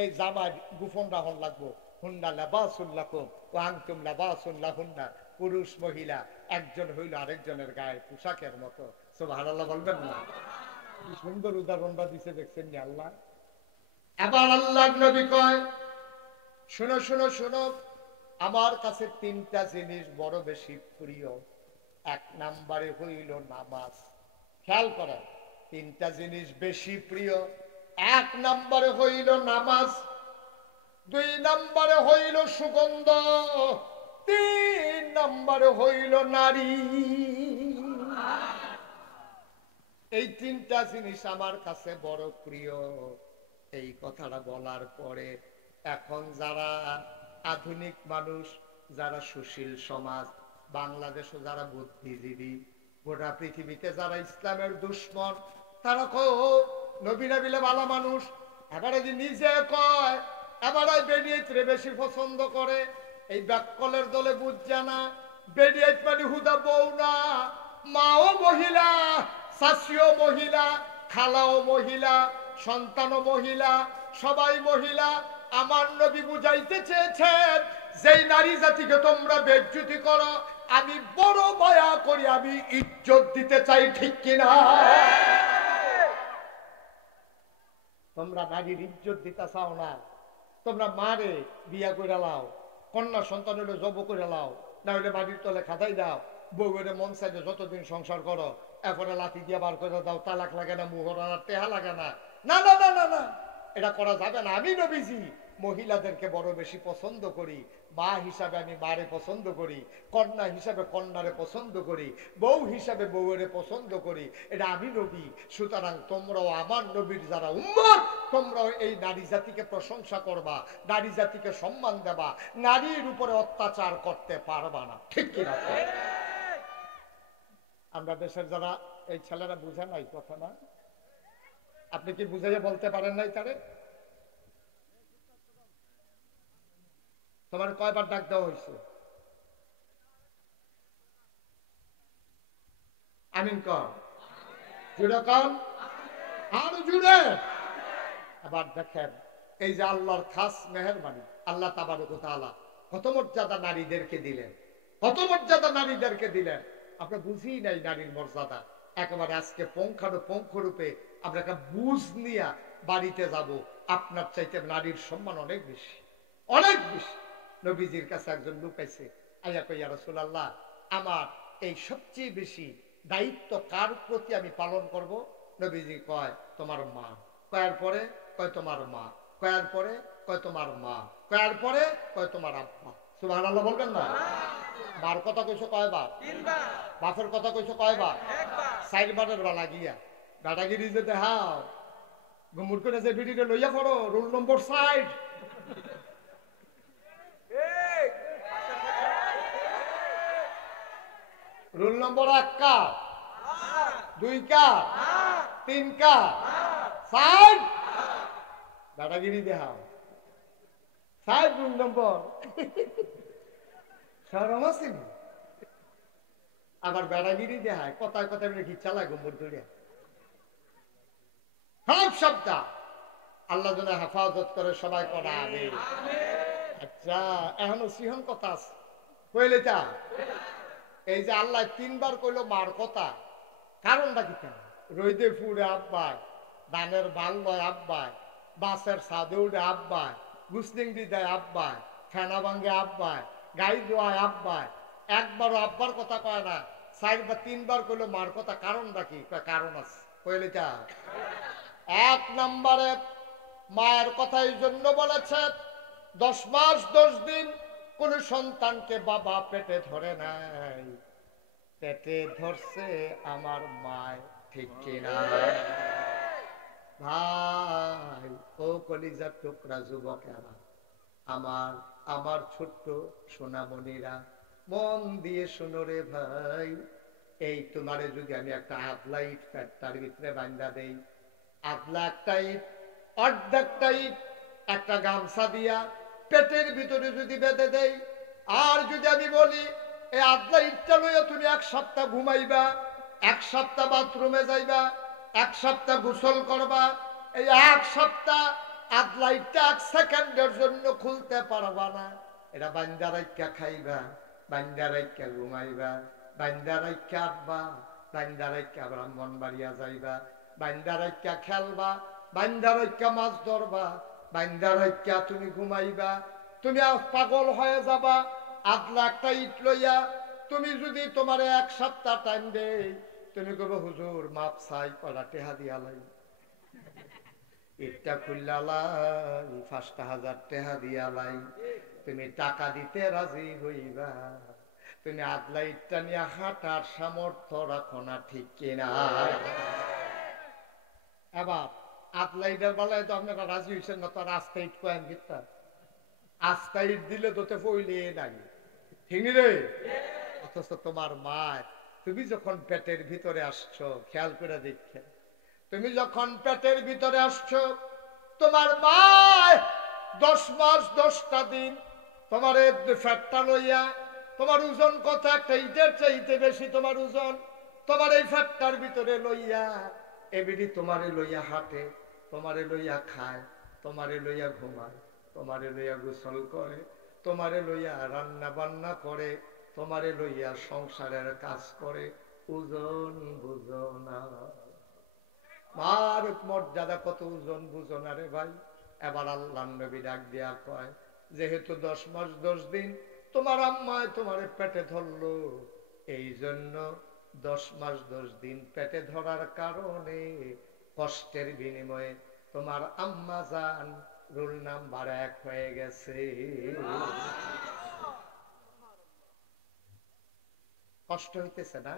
এই জামার গোপন রাহন লাগবো। হুন্না লিবাসুল লাকুম ওয়া আনতুম লিবাসুল লাহুন্না। পুরুষ মহিলা একজন হইল আরেকজনের গায়ে পোশাকের মতো। সুবহানাল্লাহ বলবেন না? কি সুন্দর উদাহরণটা দিছে, দেখছেন নি আল্লাহ? এবার আল্লাহর নবী কয়, শোনো শোনো শোনো, আমার কাছে তিনটা জিনিস বড় বেশি প্রিয়। এক নম্বরে হইল নামাজ। খেয়াল করেন, তিনটা জিনিস বেশি প্রিয়। এক নম্বরে হইল নামাজ, দুই নম্বরে হইল সুগন্ধ, তিন নম্বরে হইল নারী। এই তিনটা জিনিস আমার কাছে বড় প্রিয়। এই কথাটা বলার পরে এখন যারা আধুনিক মানুষ, যারা সুশীল সমাজ, বাংলাদেশে যারা বুদ্ধিজীবী, গোটা পৃথিবীতে যারা ইসলামের দুশ্মন, তারা কয় নবী নবিলে ভালো মানুষ, এবারে যে নিজে কয় এবারে বেরিয়েছে বেশি পছন্দ করে। এই ব্যাককলের দলে বুঝছে না, বেরিয়ে মানে হুদা বউ না, মাও মহিলা, শাশিও মহিলা, খালাও মহিলা, সন্তানও মহিলা, সবাই মহিলা। আমার নবী বুঝাইতে চেয়েছেন যেই নারী জাতিকে তোমরা বেজ্জতি করো, আমি বড় মায়া করি, আমি ইজ্জত দিতে চাই। ঠিক কিনা? তোমরা নারীর ইজ্জত দিতে চাও না, তোমরা মারে বিয়া করে লাও, কন্যা সন্তান হলে জব করে লাও, না হলে মাটির তলে খাতাই দাও, বউরে মন চাইলে যতদিন সংসার করো, এরপরে লাঠি দিয়ে বার করে দাও, তালাক লাগে না, মুহর টেহা লাগে না। না না না না না, এটা করা যাবে না। আমি নবীজি মহিলাদেরকে বড় বেশি পছন্দ করি, মা হিসাবে আমি মারে পছন্দ করি, কন্যা হিসাবে কন্যারে পছন্দ করি, বউ হিসাবে বউরে পছন্দ করি। এটা আমি নবী। সুতরাং তোমরাও আমার নবীর যারা উম্মত, তোমরাও এই নারী জাতিকে প্রশংসা করবা, নারী জাতিকে সম্মান দেবা, নারীর উপরে অত্যাচার করতে পারবা না। ঠিক কিনা? আমরা দেশের যারা এই ছেলেরা বুঝে নাই কথা না, আপনি কি বুঝাইয়া বলতে পারেন নাই তারে? তোমার কয়বার ডাক দেওয়া হয়েছে? আমিন কর, জুড়ে কর। আর জুড়ে। আবার দেখেন এই যে আল্লাহর খাস মেহেরবানি, আল্লাহ তাবারক ওয়া তাআলা কত মর্যাদা নারীদেরকে দিলেন, কত মর্যাদা নারীদেরকে দিলেন। আমরা বুঝি নাই নারীর মর্যাদা। একেবারে আজকে পুঙ্খানুপুঙ্খ রূপে আমরা একটা বুঝ নিয়ে বাড়িতে যাব। আপনার চাইতে নারীর সম্মান অনেক বেশি, অনেক বেশি। নবীজির কাছে একজন লোক আইছে, আইয়া কই, ইয়া রাসূলুল্লাহ, আমার এই সবচেয়ে বেশি দায়িত্ব কার প্রতি আমি পালন করব? নবীজি কয়, তোমার মা। কয়ার পরে কয় তোমার মা, কয়ার পরে কয় তোমার মা, কয়ার পরে কয় তোমার আব্বা। সুবহানাল্লাহ বলবেন না? মার কথা কইছো কয়বার? বাপের কথা কইছো কয়বার? চারবারের বেলা গিয়া দাদাগিরি যে দেখাও, গুমুর করে যে বিড়িটা লইয়া পড়ো, রোল নম্বর ৬০। রোল নম্বর ১ কার, ২ কার, ৩ কার, ৬০। দাদাগিরি দেখাও ৬০ রোল নম্বর। শরম আছে? আবার বেড়াগিরি দেখায়, কথায় কথায় ঘি চালায় গম্বর ধরে। সব শব্দ আল্লাহ যেন হেফাজত করে সবাই করা আগে। আচ্ছা, এখনো সিহন কথা আছে কইলে তা। এই যে আল্লাহ ৩ বার কইলো মার কথা, কারণটা কি? কেন রইদে ফুড়ে আব্বায়, ধানের বাল লয় আব্বায়, বাসের সাদে উঠে আব্বায়, গুসলিংটি দেয় আব্বায়, ফেনা ভাঙ্গে আব্বায়, গাই দোয়ায় আব্বায়। একবারও আব্বার কথা কয় না, ৪ বা ৩ বার কইলো মার কথা, কারণটা কি? কারণ আছে কইলে তা। ১ নম্বরে মায়ের কথা এই জন্য বলেছে, ১০ মাস ১০ দিন কোন সন্তানকে বাবা পেটে ধরে নাই, পেটে ধরছে আমার মায়, ঠিক কিনা ভাই? ও কলিজার টুকরা যুবকেরা, আমার আমার ছোট্ট সোনামণিরা, মন দিয়ে শোনো রে ভাই। এই তোমারে যদি আমি একটা আদলা ইট পেটটার ভিতরে বান্ধা দেই, আদলা একটা ইট, অর্ধেকটা ইট একটা গামছা দিয়া পেটের ভিতরে যদি বেঁধে দেই, আর যদি আমি বলি এই আদলা ইটটা লইয়া তুমি ১ সপ্তাহ ঘুমাইবা, ১ সপ্তাহ বাথরুমে যাইবা, ১ সপ্তাহ গোসল করবা, এই ১ সপ্তাহ আদলা ইটটা ১ সেকেন্ডের জন্য খুলতে পারবা না। এটা বান্দা রাইখা খাইবা, বান্দা রাইখা ঘুমাইবা, বান্দা রাইখা আটবা, বান্দা রাইখা ব্রাহ্মণবাড়িয়া যাইবা, বান্দা রাইখা খেলবা, বান্দা রাইখা মাছ ধরবা, বান্দা রাইখা তুমি ঘুমাইবা। তুমি পাগল হয়ে যাবা আদলা একটা ইট লইয়া। তুমি যদি তোমার ১ সপ্তাহ টাইম দেই, তুমি কবে হুজুর মাপ চাই, কলা টেহা দিয়ালাই, ইটটা খুললাই ৫,০০০ টেহা দিয়ালাই। তুমি টাকা দিতে রাজি হইবা, তুমি আদলা ইটটা নিয়ে হাঁটার সামর্থ্য রাখো না, ঠিক কিনা? এবার আদলা ইটের বেলায় তো আপনারা রাজি হইছেন না, তো আস্তা ইট কয়েন গিতা, আস্তা ইট দিলে তোতে পইলে নাই, ঠিক রে? অথচ তোমার মা, তুমি যখন পেটের ভিতরে আসছো, খেয়াল করে দেখে, তুমি যখন পেটের ভিতরে আসছো, তোমার মা ১০ মাস ১০টা দিন তোমার ফ্যাটটা লইয়া, তোমার ওজন কত? একটা ইটের চাইতে বেশি তোমার ওজন, তোমার এই ফ্যাটটার ভিতরে লইয়া এবিডি তোমারে লইয়া হাঁটে, তোমারে লইয়া খায়, তোমারে লইয়া ঘুমায়, তোমারে লইয়া গোসল করে, তোমারে লইয়া রান্না বান্না করে, তোমারে লইয়া সংসারের কাজ করে। ওজন বুঝো না, মার মর্যাদা কত ওজন বুঝো না রে ভাই। এবার আল্লাহর নবী ডাক দিয়া কয়, যেহেতু ১০ মাস ১০ দিন তোমার আম্মায় তোমারে পেটে ধরলো, এই জন্য ১০ মাস ১০ দিন পেটে ধরার কারণে কষ্টের বিনিময়ে তোমার আম্মা জান রোল নাম্বার ১ হয়ে গেছে। কষ্ট হইতেছে না?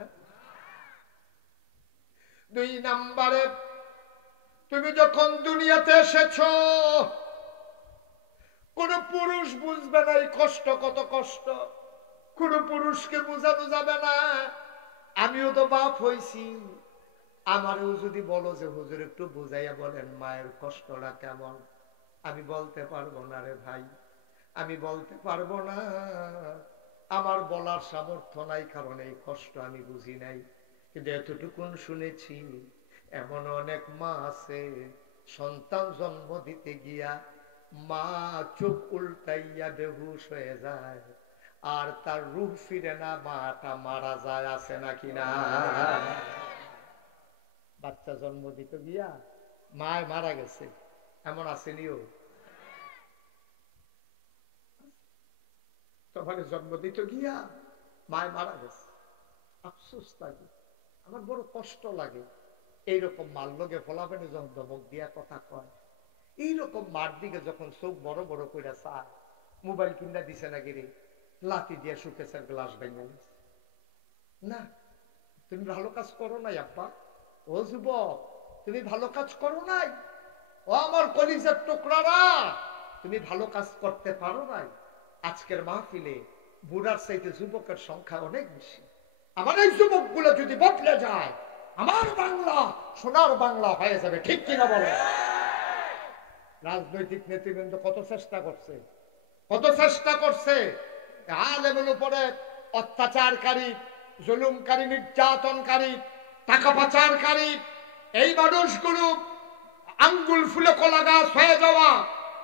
২ নম্বরে, তুমি যখন দুনিয়াতে এসেছো, কোন পুরুষ বুঝবে না এই কষ্ট, কত কষ্ট। কোন পুরুষকে বুঝানো যাবে না। আমিও তো বাপ হইছি, আমারও যদি বলো যে হুজুর একটু বুঝাইয়া বলেন মায়ের কষ্টটা কেমন, আমি বলতে পারবো না রে ভাই, আমি বলতে পারবো না। আমার বলার সামর্থ্য নাই, কারণ এই কষ্ট আমি বুঝি নাই। কিন্তু এতটুকুন শুনেছি, এমন অনেক মা আছে সন্তান জন্ম দিতে গিয়া মা চোখ উল্টাইয়া বেহুশ হয়ে যায়, আর তার রূপ ফিরে না, মাটা মারা যায়। আছে নাকি না? বাচ্চা জন্ম দিতে গিয়া মায় মারা গেছে, এমন আসেনিও? তখন জন্ম দিতে গিয়া মায় মারা গেছে, আফসোস লাগে, আমার বড় কষ্ট লাগে। এইরকম মার লোকে ফলাফেনে যখন ধমক দিয়া কথা কয়, এইরকম মার দিকে যখন চোখ বড় বড় করে চায়, মোবাইল কিনা দিছে নাকি রে, লাঠি দিয়া সুকেশের গ্লাস ভেঙে গেছে। না, তুমি ভালো কাজ করো নাই আব্বা, ও যুবক তুমি ভালো কাজ করো নাই, ও আমার কলিজার টুকরারা তুমি ভালো কাজ করতে পারো নাই। আজকের মাহফিলে বুড়ার চাইতে যুবকের সংখ্যা অনেক বেশি। আমার এই যুবক গুলো যদি বদলে যায়, আমার বাংলা সোনার বাংলা হয়ে যাবে। ঠিক কিনা বলে? রাজনৈতিক নেতৃবৃন্দ কত চেষ্টা করছে, কত চেষ্টা করছে আলেমের উপরে অত্যাচারকারী, জুলুমকারী, নির্যাতনকারী, টাকা পাচারকারী এই মানুষগুলো আঙ্গুল ফুলে কলা গাছ হয়ে যাওয়া,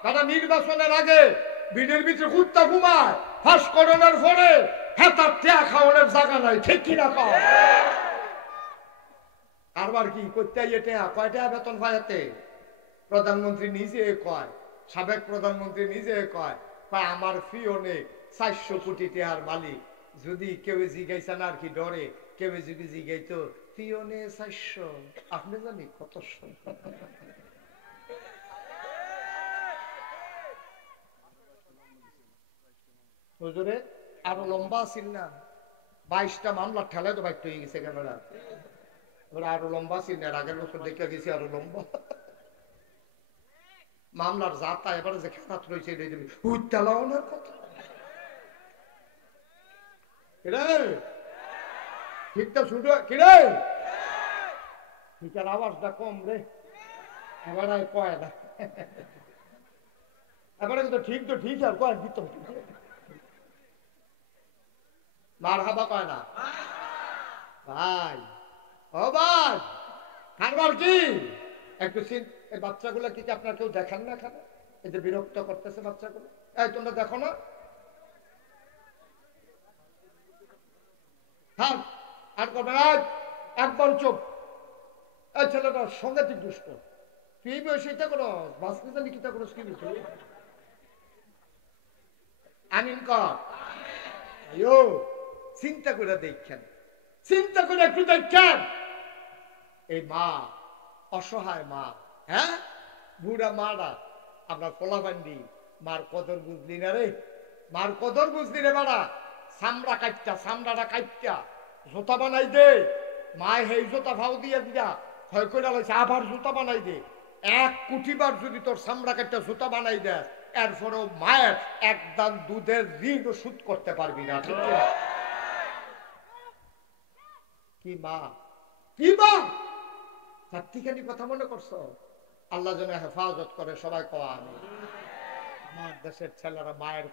তারা নির্বাচনের আগে বিনের ভিতরে কুত্তা ঘুমায়, ফাঁস করোনার পরে হেতার টেয়া খাওয়ানোর জায়গা নাই। ঠিক কিনা কও? কারবার কি করতে টেয়া কয় টাকা বেতন পাইতে? প্রধানমন্ত্রী নিজে কয়, সাবেক প্রধানমন্ত্রী নিজে কয়, আমার ফিওনে 400 কোটি টাকার মালিক। যদি কেউ জিগাইছে না আর কি ডরে, কেউ যদি জিগাইতো ফিওনে 400, আপনি জানি কত হুজুরে আরো লম্বা ছিল না, 22টা মামলা ঠেলায় তো বাইট হয়ে গেছে ক্যামেরা। আরো লম্বা ছিল না, আগের বছর দেখে গেছি আরো লম্বা মামলার জাতা। এবারে যে খেলাত রয়েছে উত্তালাওনার কথা, ঠিকটা শুধু কিরে ঠিকার আওয়াজটা কম রে, এবার আর কয় না, এবারে কিন্তু ঠিক তো ঠিক আর কয় দিত মার হাবা কয় না ভাই। ও ভাই কারবার কি একটু এই বাচ্চাগুলো কি আপনার কেউ দেখেন না? এখানে এই যে বিরক্ত করতেছে বাচ্চাগুলো, এই তোমরা দেখো না? হ্যাঁ আর করবে না, একবার চুপ। এই ছেলেটা সাংঘাতিক দুষ্ট, তুই বসে এটা করো বাঁচতে জানি কিতা করো কি বিষয়? আমিন কর। চিন্তা করে দেখছেন, চিন্তা করে একটু দেখছেন, এই মা অসহায় মা, হ্যাঁ বুড়া মারা আপনার পোলাবান্ডি মার কদর বুঝলি না রে, মার কদর বুঝলি রে বাড়া। চামড়া কাটটা, চামড়াটা কাটটা জুতা বানাই দে, মায় সেই জুতা ভাও দিয়ে দিয়া ক্ষয় করে লাইছে, আবার জুতা বানাই দে। 1 কোটি বার যদি তোর চামড়া কাটটা জুতা বানাই দেয়, এরপরেও মায়ের একদান দুধের ঋণ শোধ করতে পারবি না। ঠিক কি মা, কি মা, চারটিখানি কথা মনে করছো? আল্লাহ যেন হেফাজত করে, সবাই কওয়া আমি। আমার দেশের ছেলেরা মায়ের